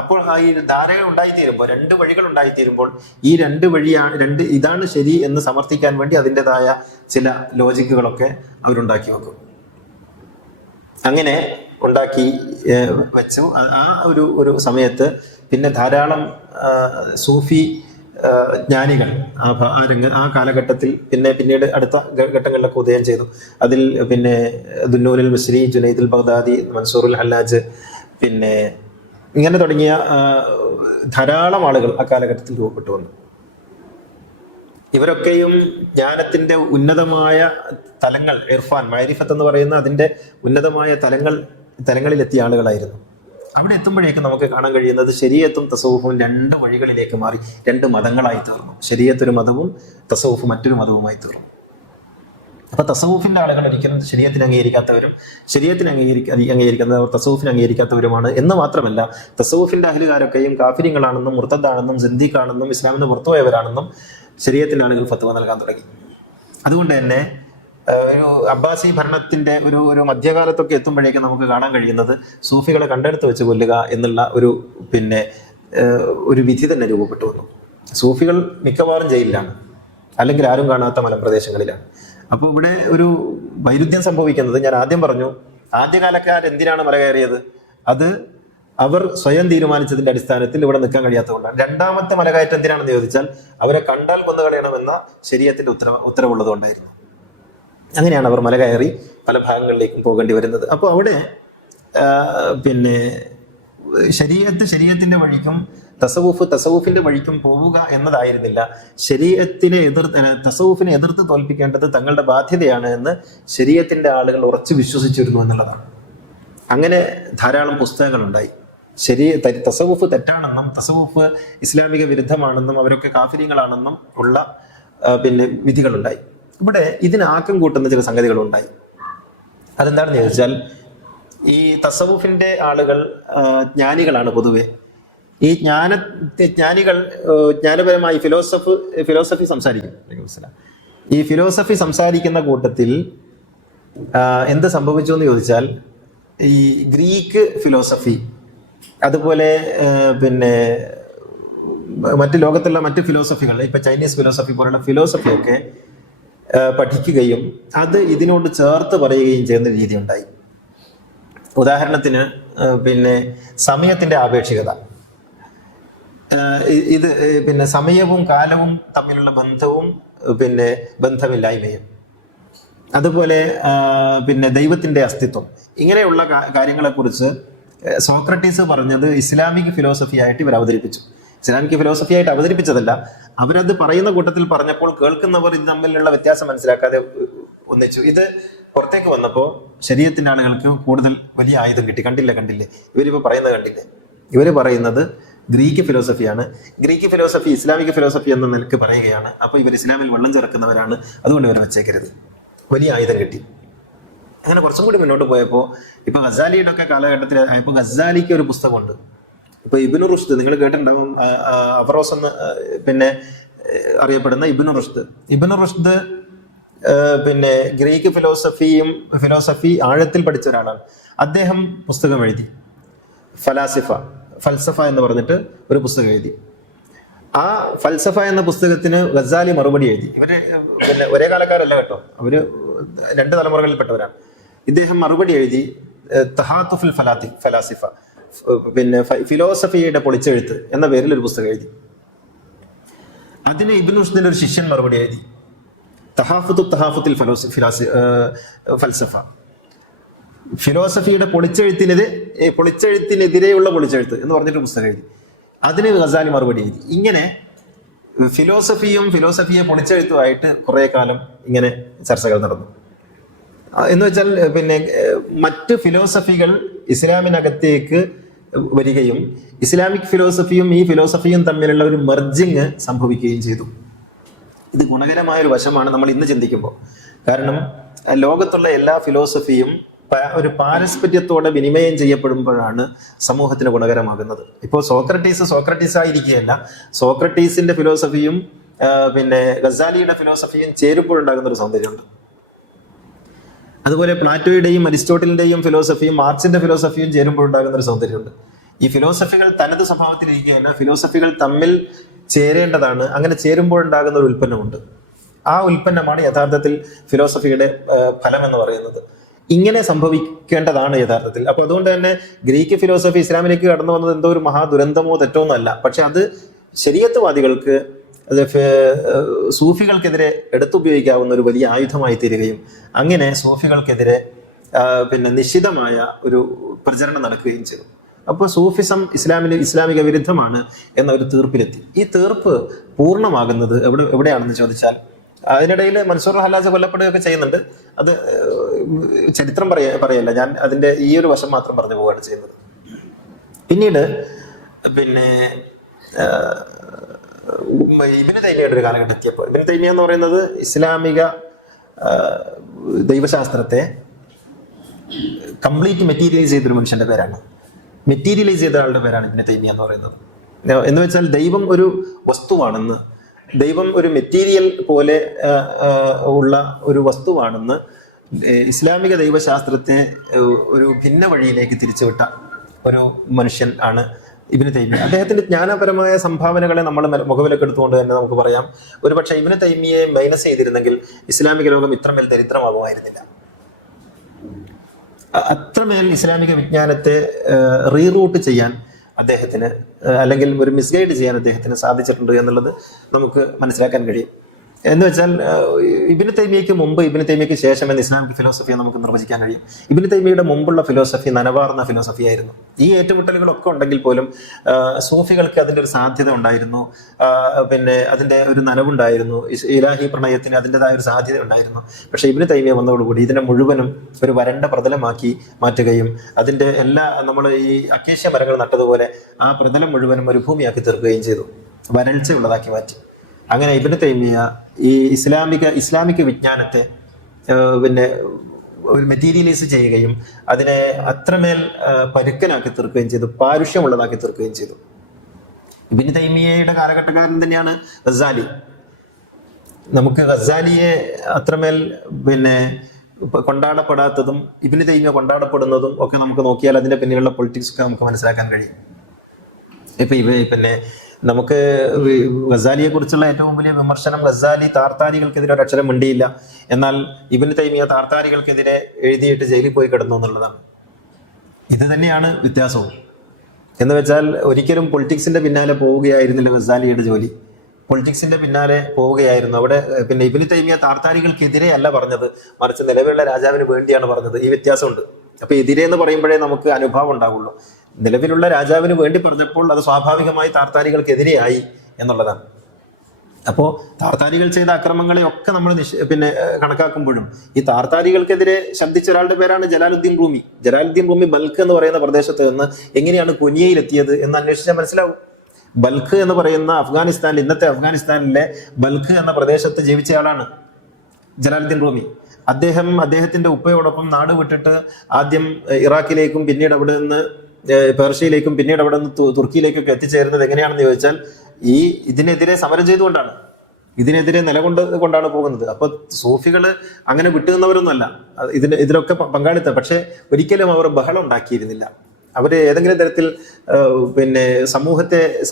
അപ്പോൾ ഈ ധാരകൾ ഉണ്ടായിത്തീരുമ്പോൾ, രണ്ട് വഴികൾ ഉണ്ടായിത്തീരുമ്പോൾ ഈ ഇതാണ് ശരി എന്ന് സമർത്ഥിക്കാൻ വേണ്ടി അതിൻ്റെതായ ചില ലോജിക്കുകളൊക്കെ അവരുണ്ടാക്കി വെക്കും. അങ്ങനെ ഉണ്ടാക്കി വെച്ചു. ആ ഒരു സമയത്ത് പിന്നെ ധാരാളം സൂഫി ജ്ഞാനികൾ ആ കാലഘട്ടത്തിൽ പിന്നീട് അടുത്ത ഘട്ടങ്ങളിലൊക്കെ ഉദയം ചെയ്തു. അതിൽ പിന്നെ ദുന്നൂനുൽ മിസ്രി, ജുനൈദുൽ ബഗ്ദാദി, മൻസൂറുൽ ഹല്ലാജ്, പിന്നെ ഇങ്ങനെ തുടങ്ങിയ ധാരാളം ആളുകൾ ആ കാലഘട്ടത്തിൽ രൂപപ്പെട്ടു വന്നു. ഇവരൊക്കെയും ജ്ഞാനത്തിന്റെ ഉന്നതമായ തലങ്ങൾ, ഇർഫാൻ, മഅരിഫത്ത് എന്ന് പറയുന്ന അതിന്റെ ഉന്നതമായ തലങ്ങളിലെത്തിയ ആളുകളായിരുന്നു. അവിടെ എത്തുമ്പോഴേക്കും നമുക്ക് കാണാൻ കഴിയുന്നത് ശരീഅത്തും തസവുഫും രണ്ട് വഴികളിലേക്ക് മാറി, രണ്ട് മതങ്ങളായി തീർന്നു. ശരീഅത്ത് ഒരു മതവും തസവുഫ് മറ്റൊരു മതവുമായി തീർന്നു. അപ്പൊ തസവുഫിന്റെ ആളുകൾ ഒരിക്കലും ശരീഅത്തിനെ അംഗീകരിക്കാത്തവരും ശരീഅത്തിനെ അംഗീകരിക്കുന്നവർ തസവുഫിനെ അംഗീകരിക്കാത്തവരുമാണ് എന്ന് മാത്രമല്ല, തസവുഫിന്റെ അഹ്ലുകാരൊക്കെയും കാഫിര്യങ്ങളാണെന്നും മുർത്തദാണെന്നും സിദ്ദീഖാണെന്നും ഇസ്ലാമിൽ നിന്ന് പുറത്തുപോയവരാണെന്നും ശരീഅത്തിന്റെ ആളുകൾ ഫത്വ നൽകാൻ തുടങ്ങി. അതുകൊണ്ട് തന്നെ ഒരു അബ്ബാസി ഭരണത്തിന്റെ ഒരു മധ്യകാലത്തൊക്കെ എത്തുമ്പോഴേക്കും നമുക്ക് കാണാൻ കഴിയുന്നത് സൂഫികളെ കണ്ടെടുത്ത് വെച്ച് കൊല്ലുക എന്നുള്ള ഒരു വിധി തന്നെ രൂപപ്പെട്ടു വന്നു. സൂഫികൾ മിക്കവാറും ജയിലിലാണ്, അല്ലെങ്കിൽ ആരും കാണാത്ത മലമ്പ്രദേശങ്ങളിലാണ്. അപ്പോൾ ഇവിടെ ഒരു വൈരുദ്ധ്യം സംഭവിക്കുന്നത്, ഞാൻ ആദ്യം പറഞ്ഞു, ആദ്യകാലക്കാർ എന്തിനാണ് മല കയറിയത്? അത് അവർ സ്വയം തീരുമാനിച്ചതിന്റെ അടിസ്ഥാനത്തിൽ ഇവിടെ നിൽക്കാൻ കഴിയാത്തതുകൊണ്ടാണ്. രണ്ടാമത്തെ മലകയറ്റം എന്തിനാണെന്ന് ചോദിച്ചാൽ അവരെ കണ്ടാൽ കൊന്നുകളയണമെന്ന ശരീഅത്തിന്റെ ഉത്തരവുള്ളത് കൊണ്ടായിരുന്നു. അങ്ങനെയാണ് അവർ മല കയറി പല ഭാഗങ്ങളിലേക്കും പോകേണ്ടി വരുന്നത്. അപ്പോൾ അവിടെ പിന്നെ ശരീഅത്തിന്റെ വഴിക്കും തസവുഫിന്റെ വഴിക്കും പോവുക എന്നതായിരുന്നില്ല. തസവുഫിനെ എതിർത്ത് തോൽപ്പിക്കേണ്ടത് തങ്ങളുടെ ബാധ്യതയാണ് എന്ന് ശരീഅത്തിന്റെ ആളുകൾ ഉറച്ചു വിശ്വസിച്ചിരുന്നു എന്നുള്ളതാണ്. അങ്ങനെ ധാരാളം പുസ്തകങ്ങളുണ്ടായി. തസവുഫ് തെറ്റാണെന്നും തസവുഫ് ഇസ്ലാമിക വിരുദ്ധമാണെന്നും അവരൊക്കെ കാഫിര്യങ്ങളാണെന്നും ഉള്ള പിന്നെ വിധികളുണ്ടായി. ഇവിടെ ഇതിന് ആക്കം കൂട്ടുന്ന ചില സംഗതികളുണ്ടായി. അതെന്താണെന്ന് ചോദിച്ചാൽ, ഈ തസവുഫിന്റെ ആളുകൾ ജ്ഞാനികളാണ് പൊതുവെ. ഈ ജ്ഞാനികൾ ജ്ഞാനപരമായി ഫിലോസഫി സംസാരിക്കും. ഈ ഫിലോസഫി സംസാരിക്കുന്ന കൂട്ടത്തിൽ എന്ത് സംഭവിച്ചു എന്ന് ചോദിച്ചാൽ, ഈ ഗ്രീക്ക് ഫിലോസഫി, അതുപോലെ പിന്നെ മറ്റ് ലോകത്തുള്ള മറ്റ് ഫിലോസഫികൾ, ഇപ്പൊ ചൈനീസ് ഫിലോസഫി പോലുള്ള ഫിലോസഫിയൊക്കെ പഠിക്കുകയും അത് ഇതിനോട് ചേർത്ത് പറയുകയും ചെയ്യുന്ന രീതി ഉണ്ടായി. ഉദാഹരണത്തിന് പിന്നെ സമയത്തിന്റെ ആപേക്ഷികത, ഇത് പിന്നെ സമയവും കാലവും തമ്മിലുള്ള ബന്ധവും പിന്നെ ബന്ധമില്ലായ്മയും, അതുപോലെ പിന്നെ ദൈവത്തിന്റെ അസ്തിത്വം, ഇങ്ങനെയുള്ള കാര്യങ്ങളെക്കുറിച്ച് സോക്രട്ടീസ് പറഞ്ഞത് ഇസ്ലാമിക് ഫിലോസഫി ആയിട്ട് ഇവർ അവതരിപ്പിച്ചു. ഇസ്ലാമിക് ഫിലോസഫി ആയിട്ട് അവതരിപ്പിച്ചതല്ല, അവരത് പറയുന്ന കൂട്ടത്തിൽ പറഞ്ഞപ്പോൾ കേൾക്കുന്നവർ ഇത് തമ്മിലുള്ള വ്യത്യാസം മനസ്സിലാക്കാതെ ഒന്നിച്ചു. ഇത് പുറത്തേക്ക് വന്നപ്പോൾ ശരീഅത്തിന്റെ ആളുകൾക്ക് കൂടുതൽ വലിയ ആയുധം കിട്ടി. കണ്ടില്ലേ ഇവരിപ്പോൾ പറയുന്നത് കണ്ടില്ലേ? ഇവർ പറയുന്നത് ഗ്രീക്ക് ഫിലോസഫിയാണ്. ഗ്രീക്ക് ഫിലോസഫി ഇസ്ലാമിക് ഫിലോസഫി എന്ന നിലക്ക് പറയുകയാണ്. അപ്പോൾ ഇവർ ഇസ്ലാമിൽ വെള്ളം ചേർക്കുന്നവരാണ്, അതുകൊണ്ട് ഇവർ വെച്ചേക്കരുത്. വലിയ ആയുധം കിട്ടി. അങ്ങനെ കുറച്ചും കൂടി മുന്നോട്ട് പോയപ്പോൾ ഇപ്പൊ ഗസാലിയുടെ ഒക്കെ കാലഘട്ടത്തിൽ ആയപ്പോൾ ഗസാലിക്ക് ഒരു പുസ്തകമുണ്ട്. ഇപ്പൊ ഇബ്നു റുഷ്ദ് നിങ്ങൾ കേട്ടിട്ടുണ്ടാവും, അവറോസ് എന്ന് പിന്നെ അറിയപ്പെടുന്ന ഇബ്നു റുഷ്ദ് പിന്നെ ഗ്രീക്ക് ഫിലോസഫി ആഴത്തിൽ പഠിച്ച ഒരാളാണ്. അദ്ദേഹം പുസ്തകം എഴുതി, ഫൽസഫ എന്ന് പറഞ്ഞിട്ട് ഒരു പുസ്തകം എഴുതി. ആ ഫൽസഫ എന്ന പുസ്തകത്തിന് ഗസാലി മറുപടി എഴുതി. ഇവര് പിന്നെ ഒരേ കാലക്കാരല്ല കേട്ടോ, അവര് 2 തലമുറകളിൽപ്പെട്ടവരാണ്. ഇദ്ദേഹം മറുപടി എഴുതി തഹാത്തുഫുൽ ഫലാസിഫ, പിന്നെ ഫിലോസഫിയുടെ പൊളിച്ചെഴുത്ത് എന്ന പേരിൽ ഒരു പുസ്തകം എഴുതി. അതിന് ഇബ്നു റുഷ്ദിന്റെ ഒരു ശിഷ്യൻ മറുപടി എഴുതി തഹാഫുത്തിൽ ഫൽസഫ, ഫിലോസഫിയുടെ പൊളിച്ചെഴുത്തിനെതിരെയുള്ള പൊളിച്ചെഴുത്ത് എന്ന് പറഞ്ഞിട്ട് പുസ്തകം എഴുതി. അതിന് ഗസാലി മറുപടി എഴുതി. ഇങ്ങനെ ഫിലോസഫിയെ പൊളിച്ചെഴുത്തുമായിട്ട് കുറെ കാലം ഇങ്ങനെ ചർച്ചകൾ നടന്നു. എന്ന് വെച്ചാൽ പിന്നെ മറ്റ് ഫിലോസഫികൾ ഇസ്ലാമിനകത്തേക്ക് വരികയും ഇസ്ലാമിക് ഫിലോസഫിയും ഈ ഫിലോസഫിയും തമ്മിലുള്ള ഒരു മെർജിങ് സംഭവിക്കുകയും ചെയ്തു. ഇത് ഗുണകരമായ ഒരു വശമാണ് നമ്മൾ ഇന്ന് ചിന്തിക്കുമ്പോൾ. കാരണം ലോകത്തുള്ള എല്ലാ ഫിലോസഫിയും ഒരു പാരസ്പര്യത്തോടെ വിനിമയം ചെയ്യപ്പെടുമ്പോഴാണ് സമൂഹത്തിന് ഗുണകരമാകുന്നത്. ഇപ്പോൾ സോക്രട്ടീസ് ആയിരിക്കുകയല്ല, സോക്രട്ടീസിന്റെ ഫിലോസഫിയും പിന്നെ ഗസാലിയുടെ ഫിലോസഫിയും ചേരുമ്പോഴുണ്ടാകുന്ന ഒരു സൗന്ദര്യമുണ്ട്. അതുപോലെ പ്ലാറ്റോയുടെയും അരിസ്റ്റോട്ടലിന്റെയും ഫിലോസഫിയും മാർക്സിന്റെ ഫിലോസഫിയും ചേരുമ്പോഴുണ്ടാകുന്ന ഒരു സൗന്ദര്യമുണ്ട്. ഈ ഫിലോസഫികൾ തനത് സ്വഭാവത്തിലിരിക്കുകയല്ല, ഫിലോസഫികൾ തമ്മിൽ ചേരേണ്ടതാണ്. അങ്ങനെ ചേരുമ്പോഴുണ്ടാകുന്ന ഒരു ഉൽപ്പന്നമുണ്ട്. ആ ഉൽപ്പന്നമാണ് യഥാർത്ഥത്തിൽ ഫിലോസഫിയുടെ ഫലം എന്ന് പറയുന്നത്. ഇങ്ങനെ സംഭവിക്കേണ്ടതാണ് യഥാർത്ഥത്തിൽ. അപ്പൊ അതുകൊണ്ട് തന്നെ ഗ്രീക്ക് ഫിലോസഫി ഇസ്ലാമിലേക്ക് കടന്നു വന്നത് എന്തോ ഒരു മഹാദുരന്തമോ തെറ്റോ ഒന്നല്ല. പക്ഷെ അത് ശരീഅത്തുവാദികൾക്ക്, അത് സൂഫികൾക്കെതിരെ എടുത്തുപയോഗിക്കാവുന്ന ഒരു വലിയ ആയുധമായി തീരുകയും അങ്ങനെ സൂഫികൾക്കെതിരെ പിന്നെ നിശ്ചിതമായ ഒരു പ്രചരണം നടക്കുകയും ചെയ്തു. അപ്പോൾ സൂഫിസം ഇസ്ലാമിക വിരുദ്ധമാണ് എന്ന ഒരു തീർപ്പിലെത്തി. ഈ തീർപ്പ് പൂർണ്ണമാകുന്നത് എവിടെയാണെന്ന് ചോദിച്ചാൽ, അതിനിടയിൽ മൻസൂർ ഹല്ലാജ് കൊല്ലപ്പെടുകയൊക്കെ ചെയ്യുന്നുണ്ട്. അത് ചരിത്രം പറയല്ല, ഞാൻ അതിന്റെ ഈ ഒരു വശം മാത്രം പറഞ്ഞു പോവുകയാണ് ചെയ്യുന്നത്. പിന്നീട് പിന്നെ ഇബ്നു തൈമിയ്യയുടെ ഒരു കാലഘട്ടം എത്തിയപ്പോൾ, ഇബ്നു തൈമിയ്യ എന്ന് പറയുന്നത് ഇസ്ലാമിക ദൈവശാസ്ത്രത്തെ കംപ്ലീറ്റ് മെറ്റീരിയലൈസ് ചെയ്തൊരു മനുഷ്യന്റെ പേരാണ്. മെറ്റീരിയലൈസ് ചെയ്ത ആളുടെ പേരാണ് ഇബ്നു തൈമിയ്യ എന്ന് പറയുന്നത്. എന്ന് വെച്ചാൽ ദൈവം ഒരു വസ്തുവാണെന്ന്, ദൈവം ഒരു മെറ്റീരിയൽ പോലെ ഉള്ള ഒരു വസ്തുവാണെന്ന് ഇസ്ലാമിക ദൈവശാസ്ത്രത്തെ ഒരു ഭിന്ന വഴിയിലേക്ക് തിരിച്ചുവിട്ട ഒരു മനുഷ്യൻ ആണ് ഇബ്നു തൈമിയ്യ. അദ്ദേഹത്തിന്റെ ജ്ഞാനപരമായ സംഭാവനകളെ നമ്മൾ മുഖവിലക്കെടുത്തുകൊണ്ട് തന്നെ നമുക്ക് പറയാം, ഒരുപക്ഷെ ഇബ്നു തൈമിയ്യയെ മൈനസ് ചെയ്തിരുന്നെങ്കിൽ ഇസ്ലാമിക ലോകം ഇത്രമേൽ ദരിദ്രമാകുമായിരുന്നില്ല. അത്രമേൽ ഇസ്ലാമിക വിജ്ഞാനത്തെ റീറൂട്ട് ചെയ്യാൻ അദ്ദേഹത്തിന്, അല്ലെങ്കിൽ ഒരു മിസ്ഗൈഡ് ചെയ്യാൻ അദ്ദേഹത്തിന് സാധിച്ചിട്ടുണ്ട് എന്നുള്ളത് നമുക്ക് മനസ്സിലാക്കാൻ കഴിയും. എന്ന് വെച്ചാൽ ഇബ്നു തൈമിയ്യയ്ക്ക് മുമ്പ്, ഇബ്നു തൈമിയ്യയ്ക്ക് ശേഷം എന്ന ഇസ്ലാമിക് ഫിലോസഫിയെ നമുക്ക് നിർവചിക്കാൻ കഴിയും. ഇബ്നു തൈമിയ്യയുടെ മുമ്പുള്ള ഫിലോസഫി നനവാർന്ന ഫിലോസഫി ആയിരുന്നു. ഈ ഏറ്റുമുട്ടലുകളൊക്കെ ഉണ്ടെങ്കിൽ പോലും സൂഫികൾക്ക് അതിൻ്റെ ഒരു സാധ്യത ഉണ്ടായിരുന്നു, പിന്നെ അതിൻ്റെ ഒരു നനവുണ്ടായിരുന്നു, ഇലാഹി പ്രണയത്തിന് അതിൻ്റെതായ ഒരു സാധ്യത ഉണ്ടായിരുന്നു. പക്ഷേ ഇബ്നു തൈമിയ്യ വന്നതോടുകൂടി ഇതിനെ മുഴുവനും ഒരു വരണ്ട പ്രതലമാക്കി മാറ്റുകയും അതിൻ്റെ എല്ലാ, നമ്മൾ ഈ അക്കേഷ്യ മരങ്ങൾ നട്ടതുപോലെ ആ പ്രതലം മുഴുവനും മരുഭൂമിയാക്കി തീർക്കുകയും ചെയ്തു, വരൾച്ചയുള്ളതാക്കി മാറ്റി. അങ്ങനെ ഇബ്നു തൈമിയ്യ ഈ ഇസ്ലാമിക വിജ്ഞാനത്തെ പിന്നെ ഒരു മെറ്റീരിയലൈസ് ചെയ്യുകയും അതിനെ അത്രമേൽ പരുക്കനാക്കി തീർക്കുകയും ചെയ്തു, പാരുഷ്യമുള്ളതാക്കി തീർക്കുകയും ചെയ്തു. ഇബ്നു തൈമിയ്യയുടെ കാലഘട്ടക്കാരൻ തന്നെയാണ് ഗസാലി. നമുക്ക് ഗസാലിയെ അത്രമേൽ പിന്നെ കൊണ്ടാടപ്പെടാത്തതും ഇബ്നു തൈമിയ്യ കൊണ്ടാടപ്പെടുന്നതും ഒക്കെ നമുക്ക് നോക്കിയാൽ അതിന്റെ പിന്നിലുള്ള പൊളിറ്റിക്സ് ഒക്കെ നമുക്ക് മനസ്സിലാക്കാൻ കഴിയും. പിന്നെ നമുക്ക് ഗസാലിയെ കുറിച്ചുള്ള ഏറ്റവും വലിയ വിമർശനം, ഗസാലി താർത്താരികൾക്കെതിരെ ഒരു അക്ഷരം മിണ്ടിയില്ല, എന്നാൽ ഇബ്നു തൈമിയ താർത്താരികൾക്കെതിരെ എഴുതിയിട്ട് ജയിലിൽ പോയി കിടന്നു എന്നുള്ളതാണ്. ഇത് തന്നെയാണ് വ്യത്യാസവും. എന്ന് വെച്ചാൽ ഒരിക്കലും പൊളിറ്റിക്സിന്റെ പിന്നാലെ പോവുകയായിരുന്നില്ല ഗസാലിയുടെ ജോലി. പൊളിറ്റിക്സിന്റെ പിന്നാലെ പോവുകയായിരുന്നു അവിടെ. പിന്നെ ഇബ്നു തൈമിയ താർത്താരികൾക്കെതിരെ അല്ല പറഞ്ഞത്, മറിച്ച് നിലവിലുള്ള രാജാവിന് വേണ്ടിയാണ് പറഞ്ഞത്. ഈ വ്യത്യാസമുണ്ട്. അപ്പൊ എതിരെ എന്ന് പറയുമ്പോഴേ നമുക്ക് അനുഭാവം ഉണ്ടാവുള്ളൂ. നിലവിലുള്ള രാജാവിന് വേണ്ടി പറഞ്ഞപ്പോൾ അത് സ്വാഭാവികമായി താർത്താരികൾക്കെതിരെയായി എന്നുള്ളതാണ്. അപ്പോൾ താർത്താരികൾ ചെയ്ത അക്രമങ്ങളെ ഒക്കെ നമ്മൾ കണക്കാക്കുമ്പോഴും ഈ താർത്താരികൾക്കെതിരെ ശബ്ദിച്ച ഒരാളുടെ പേരാണ് ജലാലുദ്ദീൻ റൂമി. ജലാലുദ്ദീൻ റൂമി ബൽഖ് എന്ന് പറയുന്ന പ്രദേശത്ത് നിന്ന് എങ്ങനെയാണ് കൊനിയയിലെത്തിയത് എന്ന് അന്വേഷിച്ചാൽ മനസ്സിലാവും. ബൽഖ് എന്ന് പറയുന്ന അഫ്ഗാനിസ്ഥാനിൽ, ഇന്നത്തെ അഫ്ഗാനിസ്ഥാനിലെ ബൽഖ് എന്ന പ്രദേശത്ത് ജീവിച്ചയാളാണ് ജലാലുദ്ദീൻ റൂമി. അദ്ദേഹത്തിന്റെ ഉപ്പയോടൊപ്പം നാട് വിട്ടിട്ട് ആദ്യം ഇറാഖിലേക്കും പിന്നീട് അവിടെ നിന്ന് പേർഷ്യയിലേക്കും പിന്നീട് അവിടെ നിന്ന് തുർക്കിയിലേക്കൊക്കെ എത്തിച്ചേരുന്നത് എങ്ങനെയാണെന്ന് ചോദിച്ചാൽ ഇതിനെതിരെ സമരം ചെയ്തുകൊണ്ടാണ്, ഇതിനെതിരെ നിലകൊണ്ടാണ് പോകുന്നത്. അപ്പൊ സൂഫികള് അങ്ങനെ വിട്ടുനിന്നവരൊന്നുമല്ല, ഇതിലൊക്കെ പങ്കാളിത്തം. പക്ഷെ ഒരിക്കലും അവർ ബഹളം ഉണ്ടാക്കിയിരുന്നില്ല. അവര് ഏതെങ്കിലും തരത്തിൽ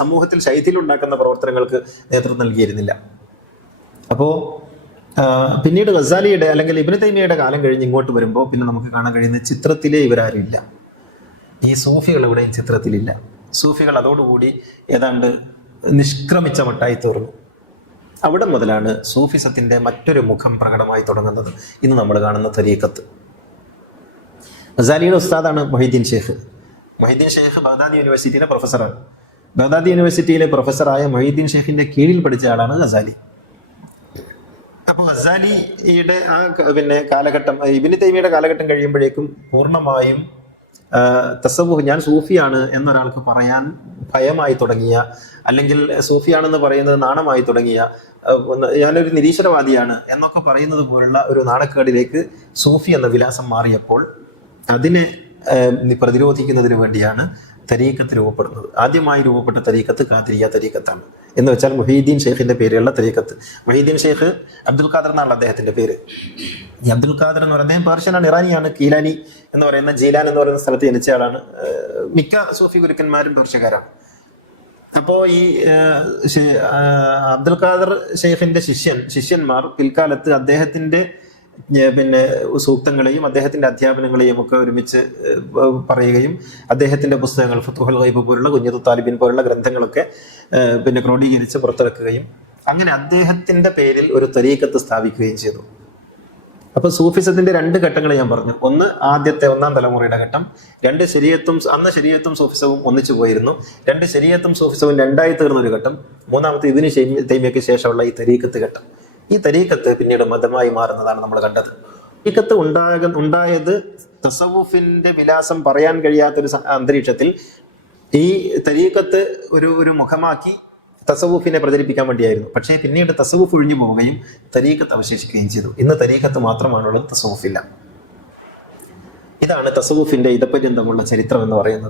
സമൂഹത്തിൽ ശൈഥിലുണ്ടാക്കുന്ന പ്രവർത്തനങ്ങൾക്ക് നേതൃത്വം നൽകിയിരുന്നില്ല. അപ്പോ പിന്നീട് ഗസാലിയുടെ അല്ലെങ്കിൽ ഇബ്നു തൈമിയയുടെ കാലം കഴിഞ്ഞ് ഇങ്ങോട്ട് വരുമ്പോൾ പിന്നെ നമുക്ക് കാണാൻ കഴിയുന്ന ചിത്രത്തിലേ ഇവരാരും ഇല്ല. ഈ സൂഫികൾ ഇവിടെയും ചിത്രത്തിലില്ല. സൂഫികൾ അതോടുകൂടി ഏതാണ്ട് നിഷ്ക്രമിച്ച മട്ടായി തീർന്നു. അവിടെ മുതലാണ് സൂഫിസത്തിന്റെ മറ്റൊരു മുഖം പ്രകടമായി തുടങ്ങുന്നത്. ഇന്ന് നമ്മൾ കാണുന്ന തരീഖത്ത്. ഗസാലിയുടെ ഉസ്താദാണ് മൊഹീദ്ദീൻ ഷേഖ്. മൊഹീദ്ദീൻ ഷേഖ് ബഗ്ദാദി യൂണിവേഴ്സിറ്റിയിലെ പ്രൊഫസറാണ്. ബഗ്ദാദി യൂണിവേഴ്സിറ്റിയിലെ പ്രൊഫസറായ മൊഹീദ്ദീൻ ഷേഖിന്റെ കീഴിൽ പഠിച്ച ആളാണ് ഗസാലി. അപ്പൊ ഗസാലിയുടെ കാലഘട്ടം, ഇബ്നു തൈമിയയുടെ കാലഘട്ടം കഴിയുമ്പോഴേക്കും പൂർണ്ണമായും തസവ്വുഫ്, ഞാൻ സൂഫിയാണ് എന്നൊരാൾക്ക് പറയാൻ ഭയമായി തുടങ്ങിയ, അല്ലെങ്കിൽ സൂഫിയാണെന്ന് പറയുന്നത് നാണമായി തുടങ്ങിയ, ഞാനൊരു നിരീശ്വരവാദിയാണ് എന്നൊക്കെ പറയുന്നത് പോലുള്ള ഒരു നാണക്കേടിലേക്ക് സൂഫി എന്ന വിലാസം മാറിയപ്പോൾ അതിനെ പ്രതിരോധിക്കുന്നതിന് വേണ്ടിയാണ് തരീഖത്ത് രൂപപ്പെടുന്നത്. ആദ്യമായി രൂപപ്പെട്ട തരീഖത്ത് ഖാദിരിയ തരീഖത്താണ്. എന്ന് വെച്ചാൽ മുഹീദ്ദീൻ ഷേഖിന്റെ പേരുള്ള തരീഖത്ത്. മുഹീദ്ദീൻ ഷേഖ് അബ്ദുൽ ഖാദർ എന്നാണ് അദ്ദേഹത്തിന്റെ പേര്. ഈ അബ്ദുൽ ഖാദർ എന്ന് പറയുന്നത് പേർഷ്യനാണ്, ഇറാനിയാണ്. കീലാനി എന്ന് പറയുന്ന ജീലാൻ എന്ന് പറയുന്ന സ്ഥലത്ത് ജനിച്ചയാളാണ്. മിക്ക സൂഫി ഗുരുക്കന്മാരും പേർഷ്യക്കാരാണ്. അപ്പോ ഈ അബ്ദുൽ ഖാദർ ഷെയ്ഖിന്റെ ശിഷ്യന്മാർ പിൽക്കാലത്ത് അദ്ദേഹത്തിന്റെ സൂക്തങ്ങളെയും അദ്ദേഹത്തിന്റെ അധ്യാപനങ്ങളെയും ഒക്കെ ഒരുമിച്ച് പറയുകയും അദ്ദേഹത്തിന്റെ പുസ്തകങ്ങൾ ഫുതുഹുൽ ഗൈബ് പോലുള്ള കുഞ്ഞത്തു താലിബിൻ പോലുള്ള ഗ്രന്ഥങ്ങളൊക്കെ ക്രോഡീകരിച്ച് പുറത്തിറക്കുകയും അങ്ങനെ അദ്ദേഹത്തിന്റെ പേരിൽ ഒരു തരീഖത്ത് സ്ഥാപിക്കുകയും ചെയ്തു. അപ്പൊ സൂഫിസത്തിന്റെ രണ്ട് ഘട്ടങ്ങൾ ഞാൻ പറഞ്ഞു. ഒന്ന് ആദ്യത്തെ ഒന്നാം തലമുറയുടെ ഘട്ടം, രണ്ട് അന്ന് ശരീഅത്തും സൂഫിസവും ഒന്നിച്ചു പോയിരുന്നു. രണ്ട് ശരീഅത്തും സൂഫിസവും രണ്ടായി തീർന്നൊരു ഘട്ടം. മൂന്നാമത്തെ ഇബ്നു തൈമിയയ്ക്ക് ശേഷമുള്ള ഈ തരീഖത്ത് ഘട്ടം. ഈ തരീഖത്ത് പിന്നീട് മതമായി മാറുന്നതാണ് നമ്മൾ കണ്ടത്. തരീഖത്ത് ഉണ്ടായത് തസവുഫിന്റെ വിലാസം പറയാൻ കഴിയാത്തൊരു അന്തരീക്ഷത്തിൽ ഈ തരീഖത്ത് ഒരു മുഖമാക്കി തസവുഫിനെ പ്രചരിപ്പിക്കാൻ വേണ്ടിയായിരുന്നു. പക്ഷേ പിന്നീട് തസവുഫ് ഒഴിഞ്ഞു പോവുകയും തരീഖത്ത് അവശേഷിക്കുകയും ചെയ്തു. ഇന്ന് തരീഖത്ത് മാത്രമാണുള്ളത്, തസവുഫില്ല. ഇതാണ് തസവുഫിന്റെ ഇതപര്യന്തമുള്ള ചരിത്രം എന്ന് പറയുന്നത്.